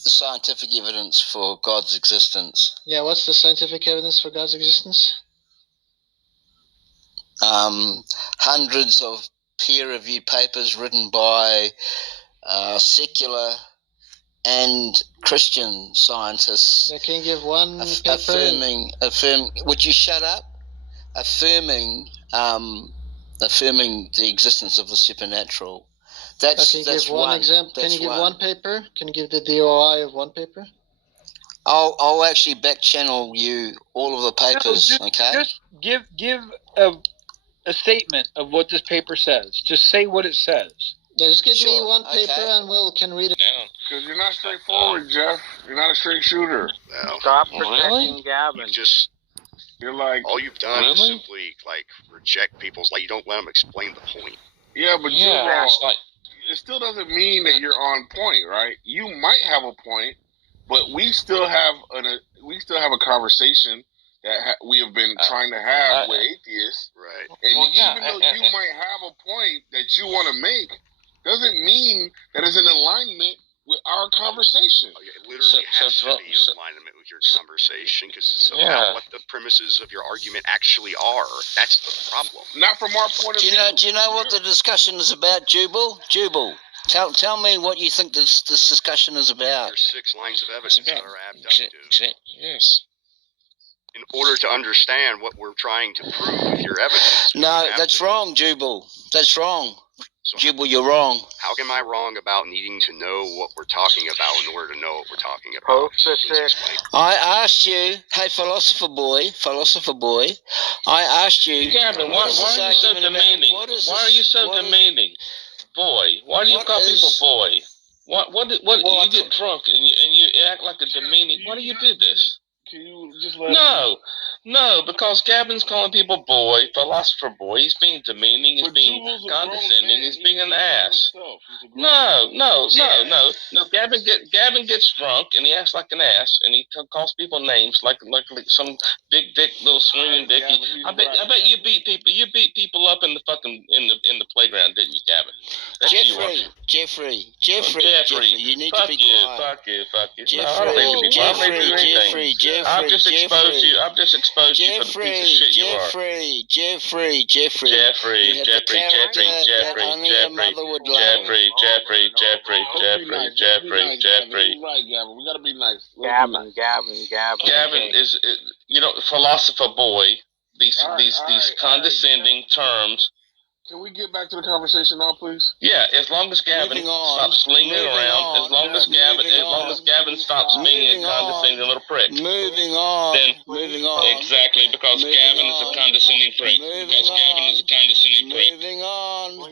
The scientific evidence for God's existence. Yeah, what's the scientific evidence for God's existence? Hundreds of peer-reviewed papers written by secular and Christian scientists. Yeah, can you give one paper? Would you shut up? Affirming the existence of the supernatural. That's one example. Can you give one paper? Can you give the DOI of one paper? I'll actually back channel you all of the papers. Okay. Just give a statement of what this paper says. Just say what it says. Yeah, just give me one paper and we can read it. Because you're not straightforward, Jeff. You're not a straight shooter. No. Stop protecting Gavin. You're like, all you've done is simply reject people's. You don't let them explain the point. Yeah, but it still doesn't mean that you're on point, right? You might have a point, but we still have a conversation that we have been trying to have with atheists, right? And even though you might have a point that you want to make, doesn't mean that it's in alignment with our conversation. It literally has to be in alignment with your conversation because it's about what the premises of your argument actually are. That's the problem. Not from our point of view. Do you know what the discussion is about, Jubal? Tell me what you think this discussion is about. There's 6 lines of evidence that are abductive. Yes. In order to understand what we're trying to prove with your evidence. No, that's wrong, Jubal. That's wrong. So Jubal, you're wrong. How am I wrong about needing to know what we're talking about in order to know what we're talking about? I asked you, hey, philosopher boy, I asked you. Gavin, why are you so demeaning? Why are you so demeaning? Boy, why do you call people boy? What you get drunk and you act like a demeaning? Why do you do this? Can you just No, because Gavin's calling people boy, philosopher boy. He's being demeaning. He's being condescending. He's being an ass. No. Gavin gets drunk and he acts like an ass and he calls people names like some big dick, little swinging dick. I bet you beat people up in the fucking in the playground, didn't you, Gavin? Jeffrey, you need to be quiet. Fuck you. Jeffrey. I've just exposed you. I've just exposed you for the piece of shit you are. Jeffrey. We gotta be nice. Gavin is, philosopher boy. These condescending terms. Can we get back to the conversation now, please? Yeah, as long as Gavin stops slinging around, as long as Gavin stops being a condescending little prick. Moving on. Exactly, because Gavin is a condescending prick.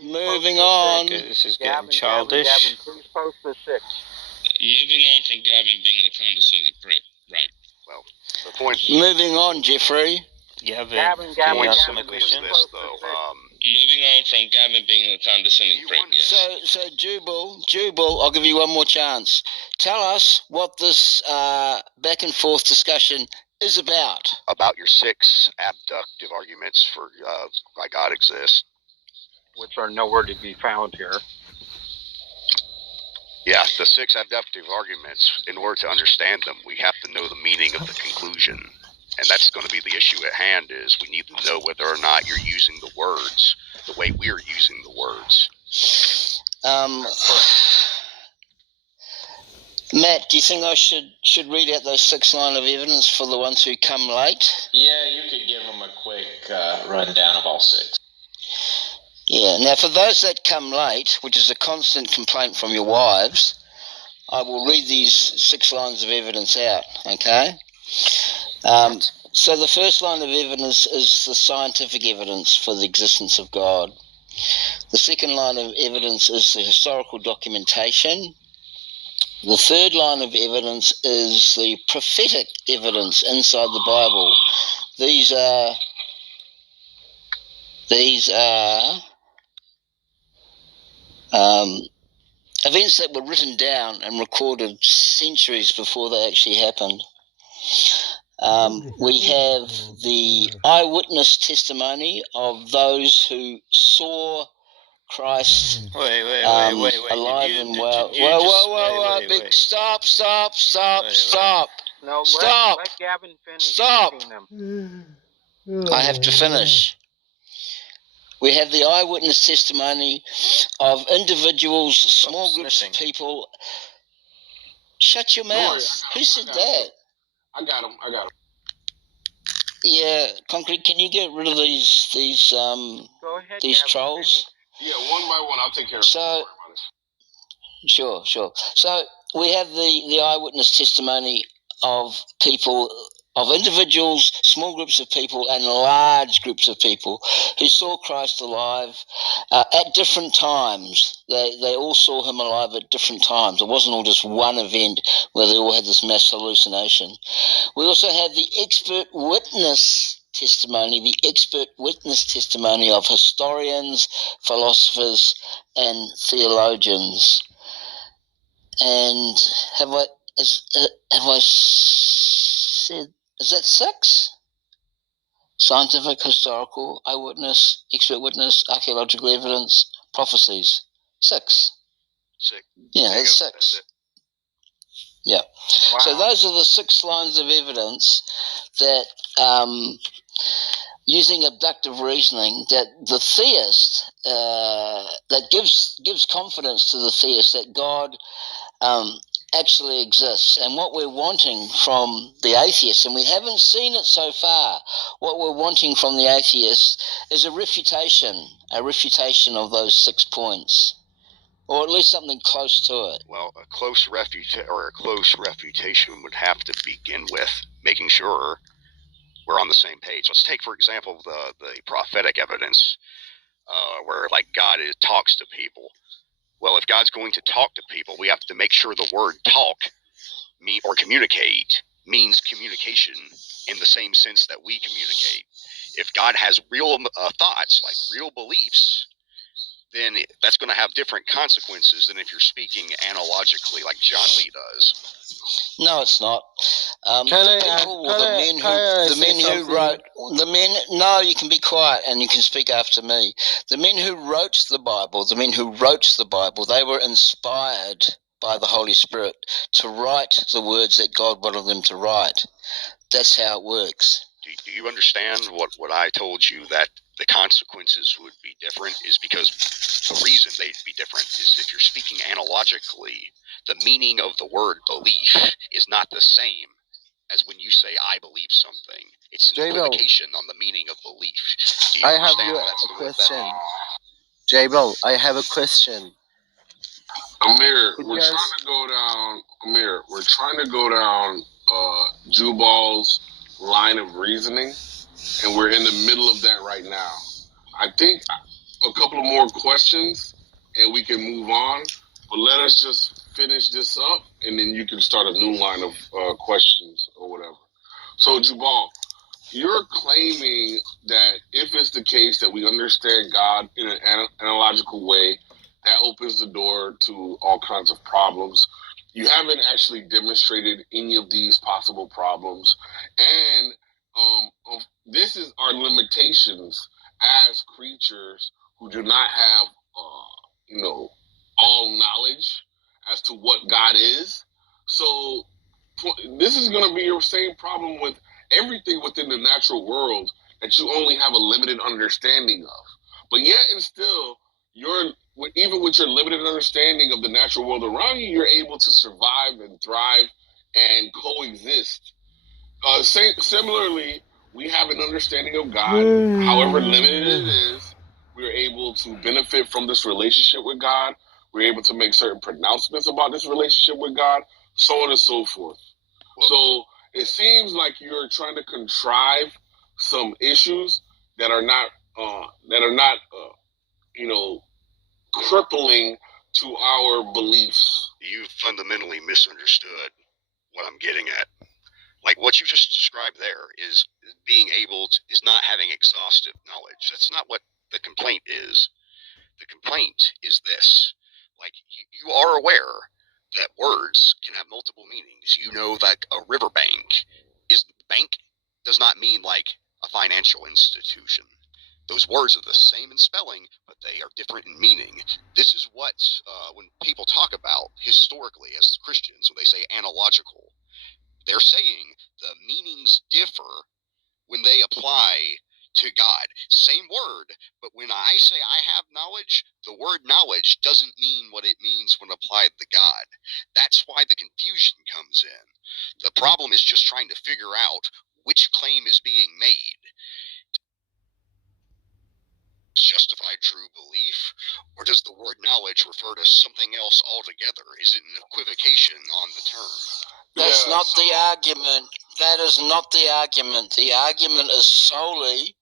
Moving on. This is getting childish. Gavin, please post the 6. Moving on from Gavin being a condescending prick. Right. Well, the point. Moving on, Jeffrey. Gavin, can you answer my question? Moving on from Gavin being a condescending prick. Yes. So Jubal, I'll give you one more chance. Tell us what this back and forth discussion is about. About your 6 abductive arguments for why God exists. Which are nowhere to be found here. Yeah, the 6 abductive arguments, in order to understand them, we have to know the meaning of the conclusion. And that's going to be the issue at hand, is we need to know whether or not you're using the words the way we're using the words. Matt, do you think I should read out those 6 lines of evidence for the ones who come late? Yeah, you could give them a quick rundown of all 6. Yeah, now for those that come late, which is a constant complaint from your wives, I will read these 6 lines of evidence out, okay? So the first line of evidence is the scientific evidence for the existence of God. The second line of evidence is the historical documentation. The third line of evidence is the prophetic evidence inside the Bible. These are events that were written down and recorded centuries before they actually happened. We have the eyewitness testimony of those who saw Christ alive and well. Whoa, stop. No, Stop. let Gavin finish. Stop. Them. I have to finish. We have the eyewitness testimony of individuals, small groups of people. Shut your mouth. Who said that? I got him. Yeah, Concrete, can you get rid of these Go ahead, these Gavin, trolls? Yeah, one by one. I'll take care of So, sure. So we have the eyewitness testimony of people, of individuals, small groups of people, and large groups of people who saw Christ alive at different times. They all saw him alive at different times. It wasn't all just one event where they all had this mass hallucination. We also have the expert witness testimony of historians, philosophers, and theologians. And have I said, is that 6? Scientific, historical, eyewitness, expert witness, archaeological evidence, prophecies. 6. 6. Yeah, that's 6. That's it. Yeah. Wow. So those are the 6 lines of evidence that, using abductive reasoning, that the theist, that gives confidence to the theist that God actually exists. And what we're wanting from the atheist, and we haven't seen it so far, what we're wanting from the atheist is a refutation of those 6 points, or at least something close to it. Well, a close refutation would have to begin with making sure we're on the same page. Let's take, for example, the prophetic evidence, where like God talks to people. Well, if God's going to talk to people, we have to make sure the word talk or communicate means communication in the same sense that we communicate. If God has real thoughts, like real beliefs, then that's going to have different consequences than if you're speaking analogically like John Lee does. No, it's not. No, you can be quiet and you can speak after me. The men who wrote the Bible, they were inspired by the Holy Spirit to write the words that God wanted them to write. That's how it works. Do you understand what I told you, that the consequences would be different is because the reason they'd be different is if you're speaking analogically, the meaning of the word belief is not the same as when you say I believe something. It's an implication on the meaning of belief. Do you understand a question. J-Bo, I have a question. Amir, we're trying to go down Jubal's line of reasoning, and we're in the middle of that right now. I think a couple of more questions, and we can move on. But let us just finish this up, and then you can start a new line of questions or whatever. So, Jubal, you're claiming that if it's the case that we understand God in an analogical way, that opens the door to all kinds of problems. You haven't actually demonstrated any of these possible problems. And this is our limitations as creatures who do not have, all knowledge as to what God is. So this is going to be your same problem with everything within the natural world that you only have a limited understanding of. But yet and still, even with your limited understanding of the natural world around you, you're able to survive and thrive and coexist. Similarly, we have an understanding of God, however limited it is. We're able to benefit from this relationship with God. We're able to make certain pronouncements about this relationship with God, so on and so forth. So it seems like you're trying to contrive some issues that are not, crippling to our beliefs. You fundamentally misunderstood what I'm getting at. Like what you just described there is not having exhaustive knowledge. That's not what the complaint is. The complaint is this. Like you are aware that words can have multiple meanings. You know that a riverbank does not mean like a financial institution. Those words are the same in spelling, but they are different in meaning. This is what, when people talk about historically as Christians, when they say analogical, they're saying the meanings differ when they apply to God. Same word, but when I say I have knowledge, the word knowledge doesn't mean what it means when applied to God. That's why the confusion comes in. The problem is just trying to figure out which claim is being made. Justified true belief, or does the word knowledge refer to something else altogether? Is it an equivocation on the term? That's not the argument. That is not the argument. The argument is solely,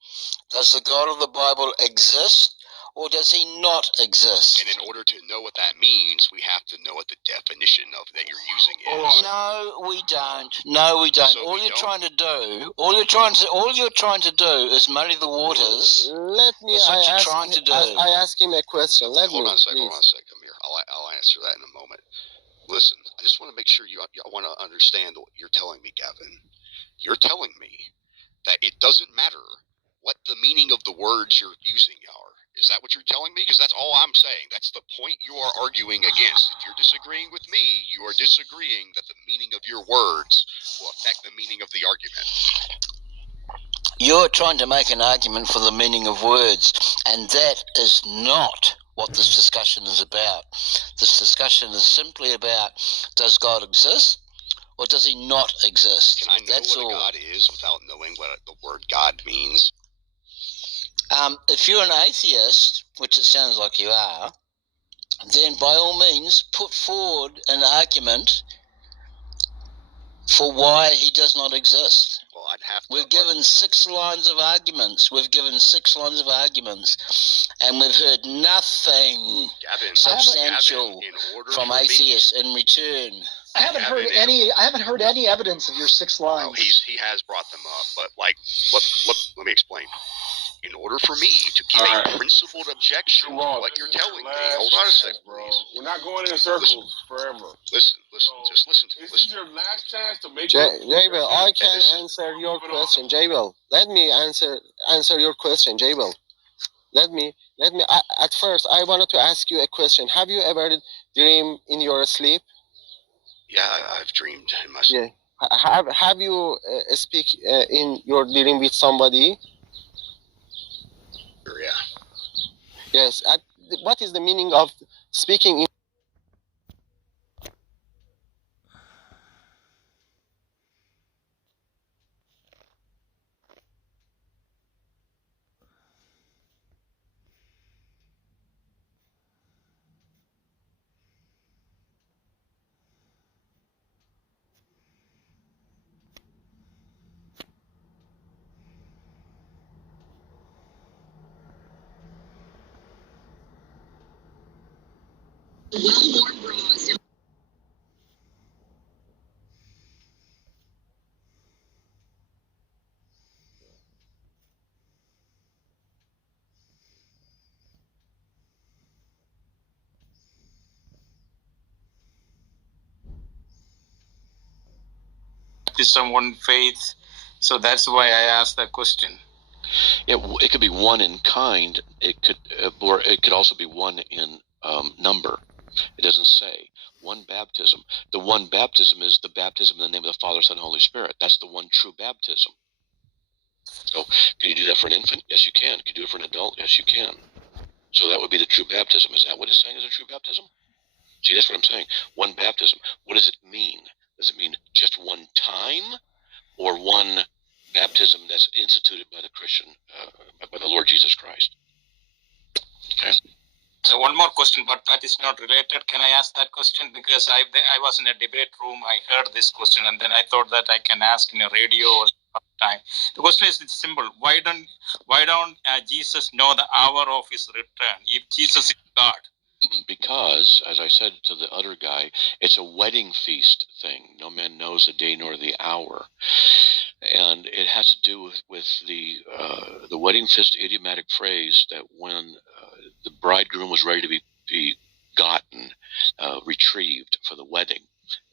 does the God of the Bible exist, or does he not exist? And in order to know what that means, we have to know what the definition of that you're using is. No, we don't. No, we don't. So all you're trying to do is muddy the waters. Let me. I ask him a question. Hold on a second, Amir. I'll answer that in a moment. Listen, I just want to make sure I want to understand what you're telling me, Gavin. You're telling me that it doesn't matter what the meaning of the words you're using are. Is that what you're telling me? Because that's all I'm saying. That's the point you are arguing against. If you're disagreeing with me, you are disagreeing that the meaning of your words will affect the meaning of the argument. You're trying to make an argument for the meaning of words, and that is not what this discussion is about. This discussion is simply about, does God exist, or does he not exist? Can I know what a God is without knowing what the word God means? If you're an atheist, which it sounds like you are, then by all means put forward an argument for why he does not exist. Well, I'd have to. We've given 6 lines of arguments. And we've heard nothing substantial from atheists in return. I haven't heard any evidence of your 6 lines. No, he has brought them up, but let me explain. In order for me to give a principled objection to what you're telling me, hold on a second, bro. We're not going in circles forever. Listen. Just listen to me. This is your last chance to make. Jabil, I can answer your question. Jabil, let me answer your question, Jabil. Let me. At first, I wanted to ask you a question. Have you ever dreamed in your sleep? Yeah, I've dreamed in my sleep. Yeah. Have you speak in your dream with somebody? Yeah. Yes. What is the meaning of speaking in? Someone faith, so that's why I asked that question. It could be one in kind. It could also be one in number. It doesn't say one baptism. The one baptism is the baptism in the name of the Father, Son, and Holy Spirit. That's the one true baptism. So, can you do that for an infant? Yes, you can. Can you do it for an adult? Yes, you can. So that would be the true baptism. Is that what it's saying is a true baptism? See, that's what I'm saying. One baptism. What does it mean? Does it mean just one time, or one baptism that's instituted by the Christian, by the Lord Jesus Christ? Okay. So one more question, but that is not related. Can I ask that question? Because I was in a debate room. I heard this question, and then I thought that I can ask in a radio or time. The question is simple. Why don't Jesus know the hour of his return if Jesus is God? Because, as I said to the other guy, it's a wedding feast thing. No man knows the day nor the hour. And it has to do with the wedding feast idiomatic phrase that when the bridegroom was ready to be gotten, retrieved for the wedding,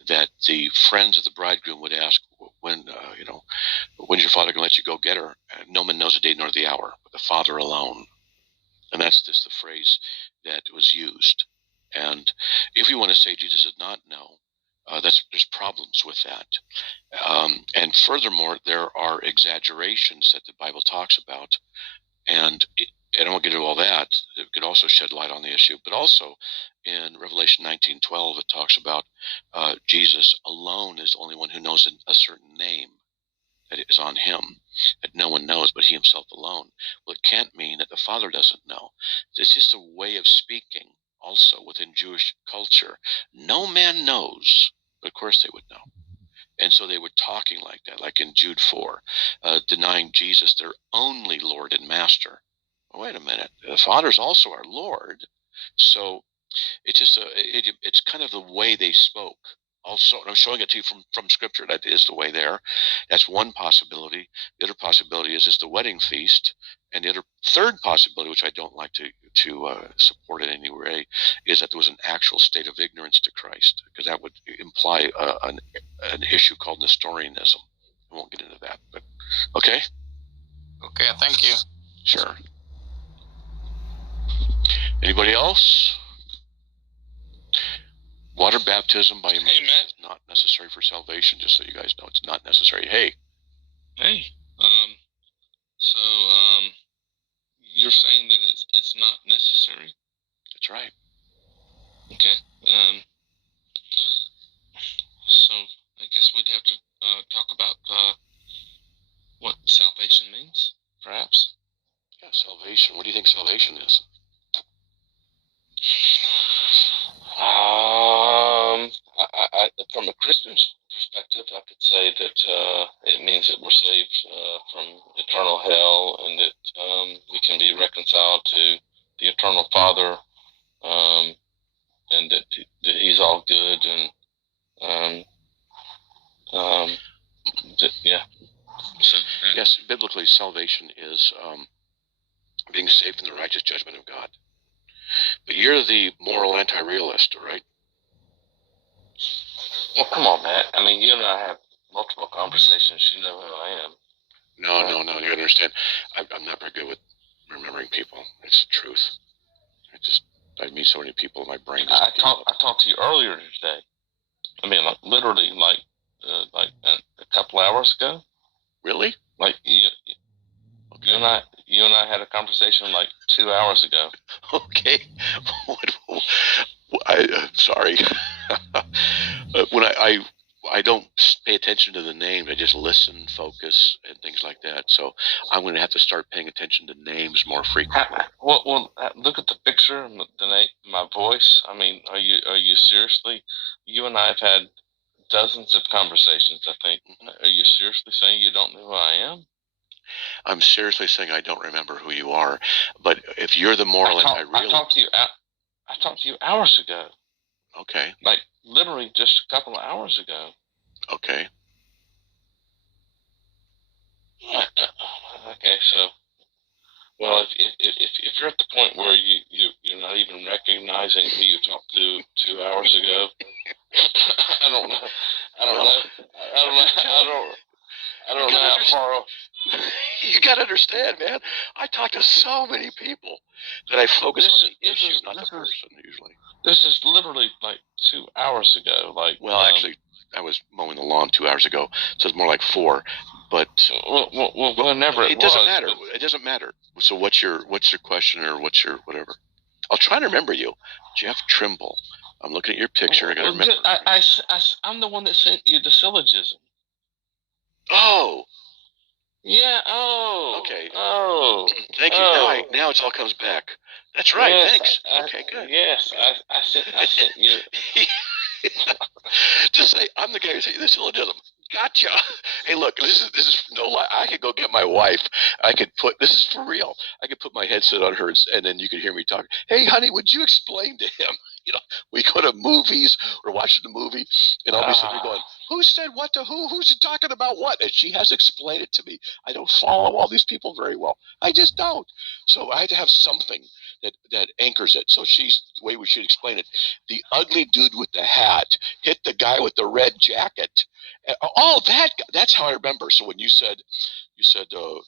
that the friends of the bridegroom would ask, when's your father going to let you go get her? No man knows the day nor the hour, but the Father alone. And that's just the phrase that was used. And if you want to say Jesus did not know, there's problems with that. And furthermore, there are exaggerations that the Bible talks about. And I don't want to get into all that. It could also shed light on the issue. But also in Revelation 19:12, it talks about Jesus alone is the only one who knows a certain name that is on him, that no one knows but he himself alone. Well, it can't mean that the Father doesn't know. It's just a way of speaking also within Jewish culture. No man knows, but of course they would know. And so they were talking like that, like in Jude 4, denying Jesus their only Lord and Master. Well, wait a minute, the Father's also our Lord. So it's just it's kind of the way they spoke. Also, and I'm showing it to you from Scripture. That is the way there. That's one possibility. The other possibility is it's the wedding feast. And the third possibility, which I don't like to support in any way, is that there was an actual state of ignorance to Christ, because that would imply an issue called Nestorianism. I won't get into that, but okay. Okay, thank you. Sure. Anybody else? Water baptism by immersion is not necessary for salvation, just so you guys know. It's not necessary. Hey. Hey. So you're saying that it's not necessary? That's right. Okay. So I guess we'd have to talk about what salvation means, perhaps? Yeah, salvation. What do you think salvation is? From a Christian's perspective, I could say that it means that we're saved from eternal hell, and that we can be reconciled to the eternal Father, and that He's all good, and yeah. So, yes, biblically, salvation is being saved from the righteous judgment of God. But you're the moral anti-realist, right? Well, come on, Matt. I mean, you and I have multiple conversations. You know who I am. No. You understand. I'm not very good with remembering people. It's the truth. I meet so many people. My brain. I talked to you earlier today. I mean, literally, like a couple hours ago. Really? Like you and I had a conversation like 2 hours ago. Okay. I'm sorry. When I don't pay attention to the names, I just listen, focus, and things like that. So I'm going to have to start paying attention to names more frequently. Well, look at the picture and my voice. I mean, are you seriously? You and I have had dozens of conversations, I think. Are you seriously saying you don't know who I am? I'm seriously saying I don't remember who you are. But if you're the moral anti-realist, I talked to you hours ago. Okay. Like literally just a couple of hours ago. Okay. Okay, so well, if you're at the point where you're not even recognizing who you talked to 2 hours ago, I don't know how far off. You got to understand, man. I talk to so many people that I focus on the issue, not the person, usually. This is literally like 2 hours ago. Like, well, actually, I was mowing the lawn 2 hours ago, so it's more like 4. But whenever it doesn't matter. It doesn't matter. So what's your question or what's your whatever? I'll try to remember you. Jeff Trimble. I'm looking at your picture. I got to remember. I'm the one that sent you the syllogism. Oh. Yeah. Oh. Okay. Oh. Thank you. Now it all comes back. That's right. Yes, Thanks. Okay, good. Yes, I sent you. Just say I'm the guy who sent you the syllogism. Gotcha. Hey, look, this is no lie. I could go get my wife. This is for real. I could put my headset on hers, and then you could hear me talk. Hey, honey, would you explain to him? We go to movies. We're watching the movie, and I'll be sitting there going, who said what to who? Who's talking about what? And she has to explain it to me. I don't follow all these people very well. I just don't. So I had to have something that anchors it. So she's the way we should explain it. The ugly dude with the hat hit the guy with the red jacket. That's how I remember. So when you said the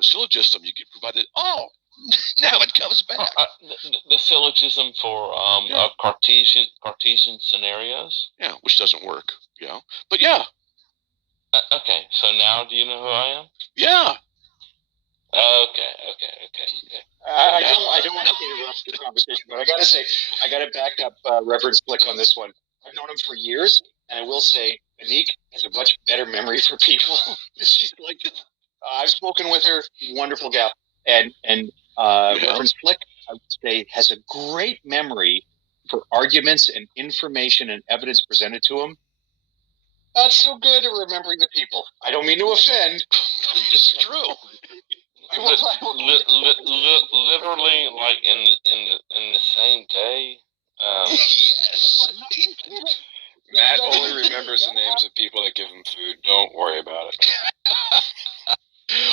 syllogism you provided, now it comes back. The syllogism for Cartesian scenarios. Yeah, which doesn't work. Yeah, but yeah. Okay, so now do you know who I am? Yeah. Okay. I don't want to interrupt the conversation, but I gotta say, I gotta back up Reverend Slick on this one. I've known him for years, and I will say, Anik has a much better memory for people. She's like, I've spoken with her, wonderful gal, and Reverend Slick, I would say, has a great memory for arguments and information and evidence presented to him. Not so good at remembering the people. I don't mean to offend. It's true. Literally, like in the same day. Yes. Matt only remembers the names of people that give him food. Don't worry about it.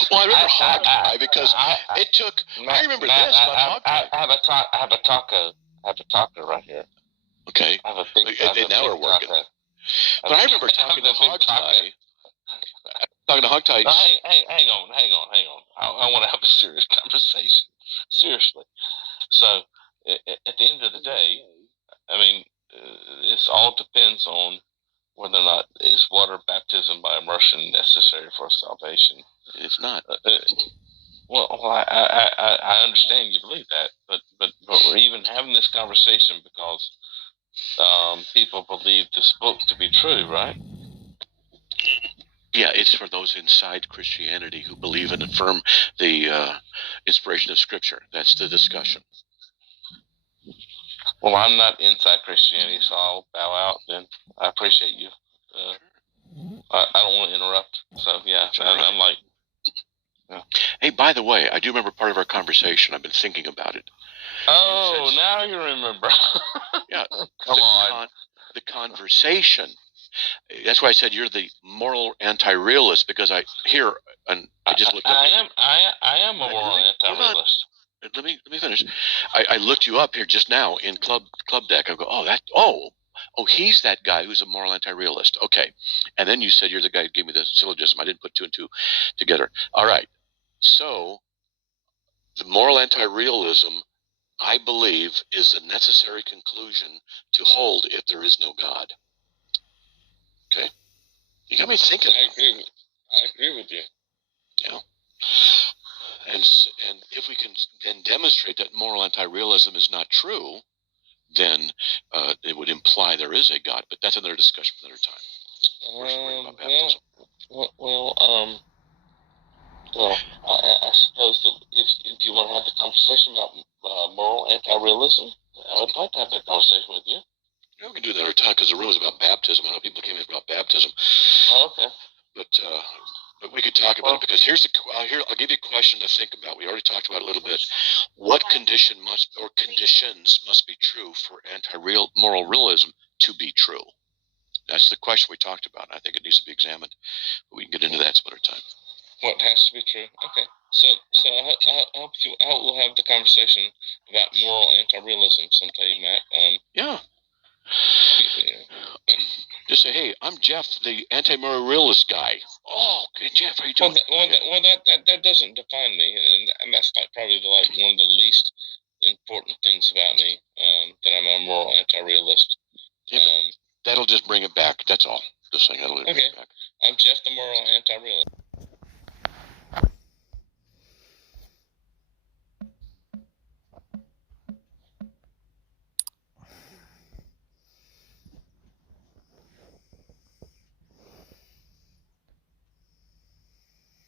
Well, I remember hog tie because it took. I remember this about hog tie. I have a taco right here. Okay. I have a big. Now we're working. But I remember talking to hog tie. Talking to hog tie. Hang on. I want to have a serious conversation. Seriously. So, at the end of the day, I mean, this all depends on whether or not is water baptism by immersion necessary for salvation. It's not. I understand you believe that, but we're even having this conversation because people believe this book to be true, right? Yeah, it's for those inside Christianity who believe and affirm the inspiration of Scripture. That's the discussion. Well, I'm not inside Christianity, so I'll bow out then. I appreciate you. I don't want to interrupt. So, yeah, I'm like... Yeah. Hey, by the way, I do remember part of our conversation. I've been thinking about it. Oh, now you remember. Yeah. Come on. The conversation. That's why I said you're the moral anti-realist, because I hear and I just looked up. I am a moral anti-realist. Let me finish. I looked you up here just now in Club Deck. I go, he's that guy who's a moral anti-realist. Okay, and then you said you're the guy who gave me the syllogism. I didn't put two and two together. All right, so the moral anti-realism, I believe, is a necessary conclusion to hold if there is no God. Okay, you got me thinking. I agree with you. Yeah. And if we can then demonstrate that moral anti-realism is not true, then it would imply there is a God. But that's another discussion for another time. I suppose that if you want to have the conversation about moral anti-realism, I would like to have that conversation with you. Yeah, we can do that another time because the room is about baptism. I know people came in about baptism. Oh, okay. But we could talk about it because I'll give you a question to think about. We already talked about it a little bit. What conditions must be true for moral realism to be true? That's the question we talked about. I think it needs to be examined. But we can get into that some other time. What has to be true? Okay. So I hope we'll have the conversation about moral anti-realism sometime, Matt. Yeah. Just say, hey, I'm Jeff, the anti-moral realist guy. Oh, okay, Jeff, how you doing? That doesn't define me, and that's probably one of the least important things about me. That I'm a moral anti-realist. Yeah, that'll just bring it back. That's all. Just saying that'll bring it back. I'm Jeff, the moral anti-realist.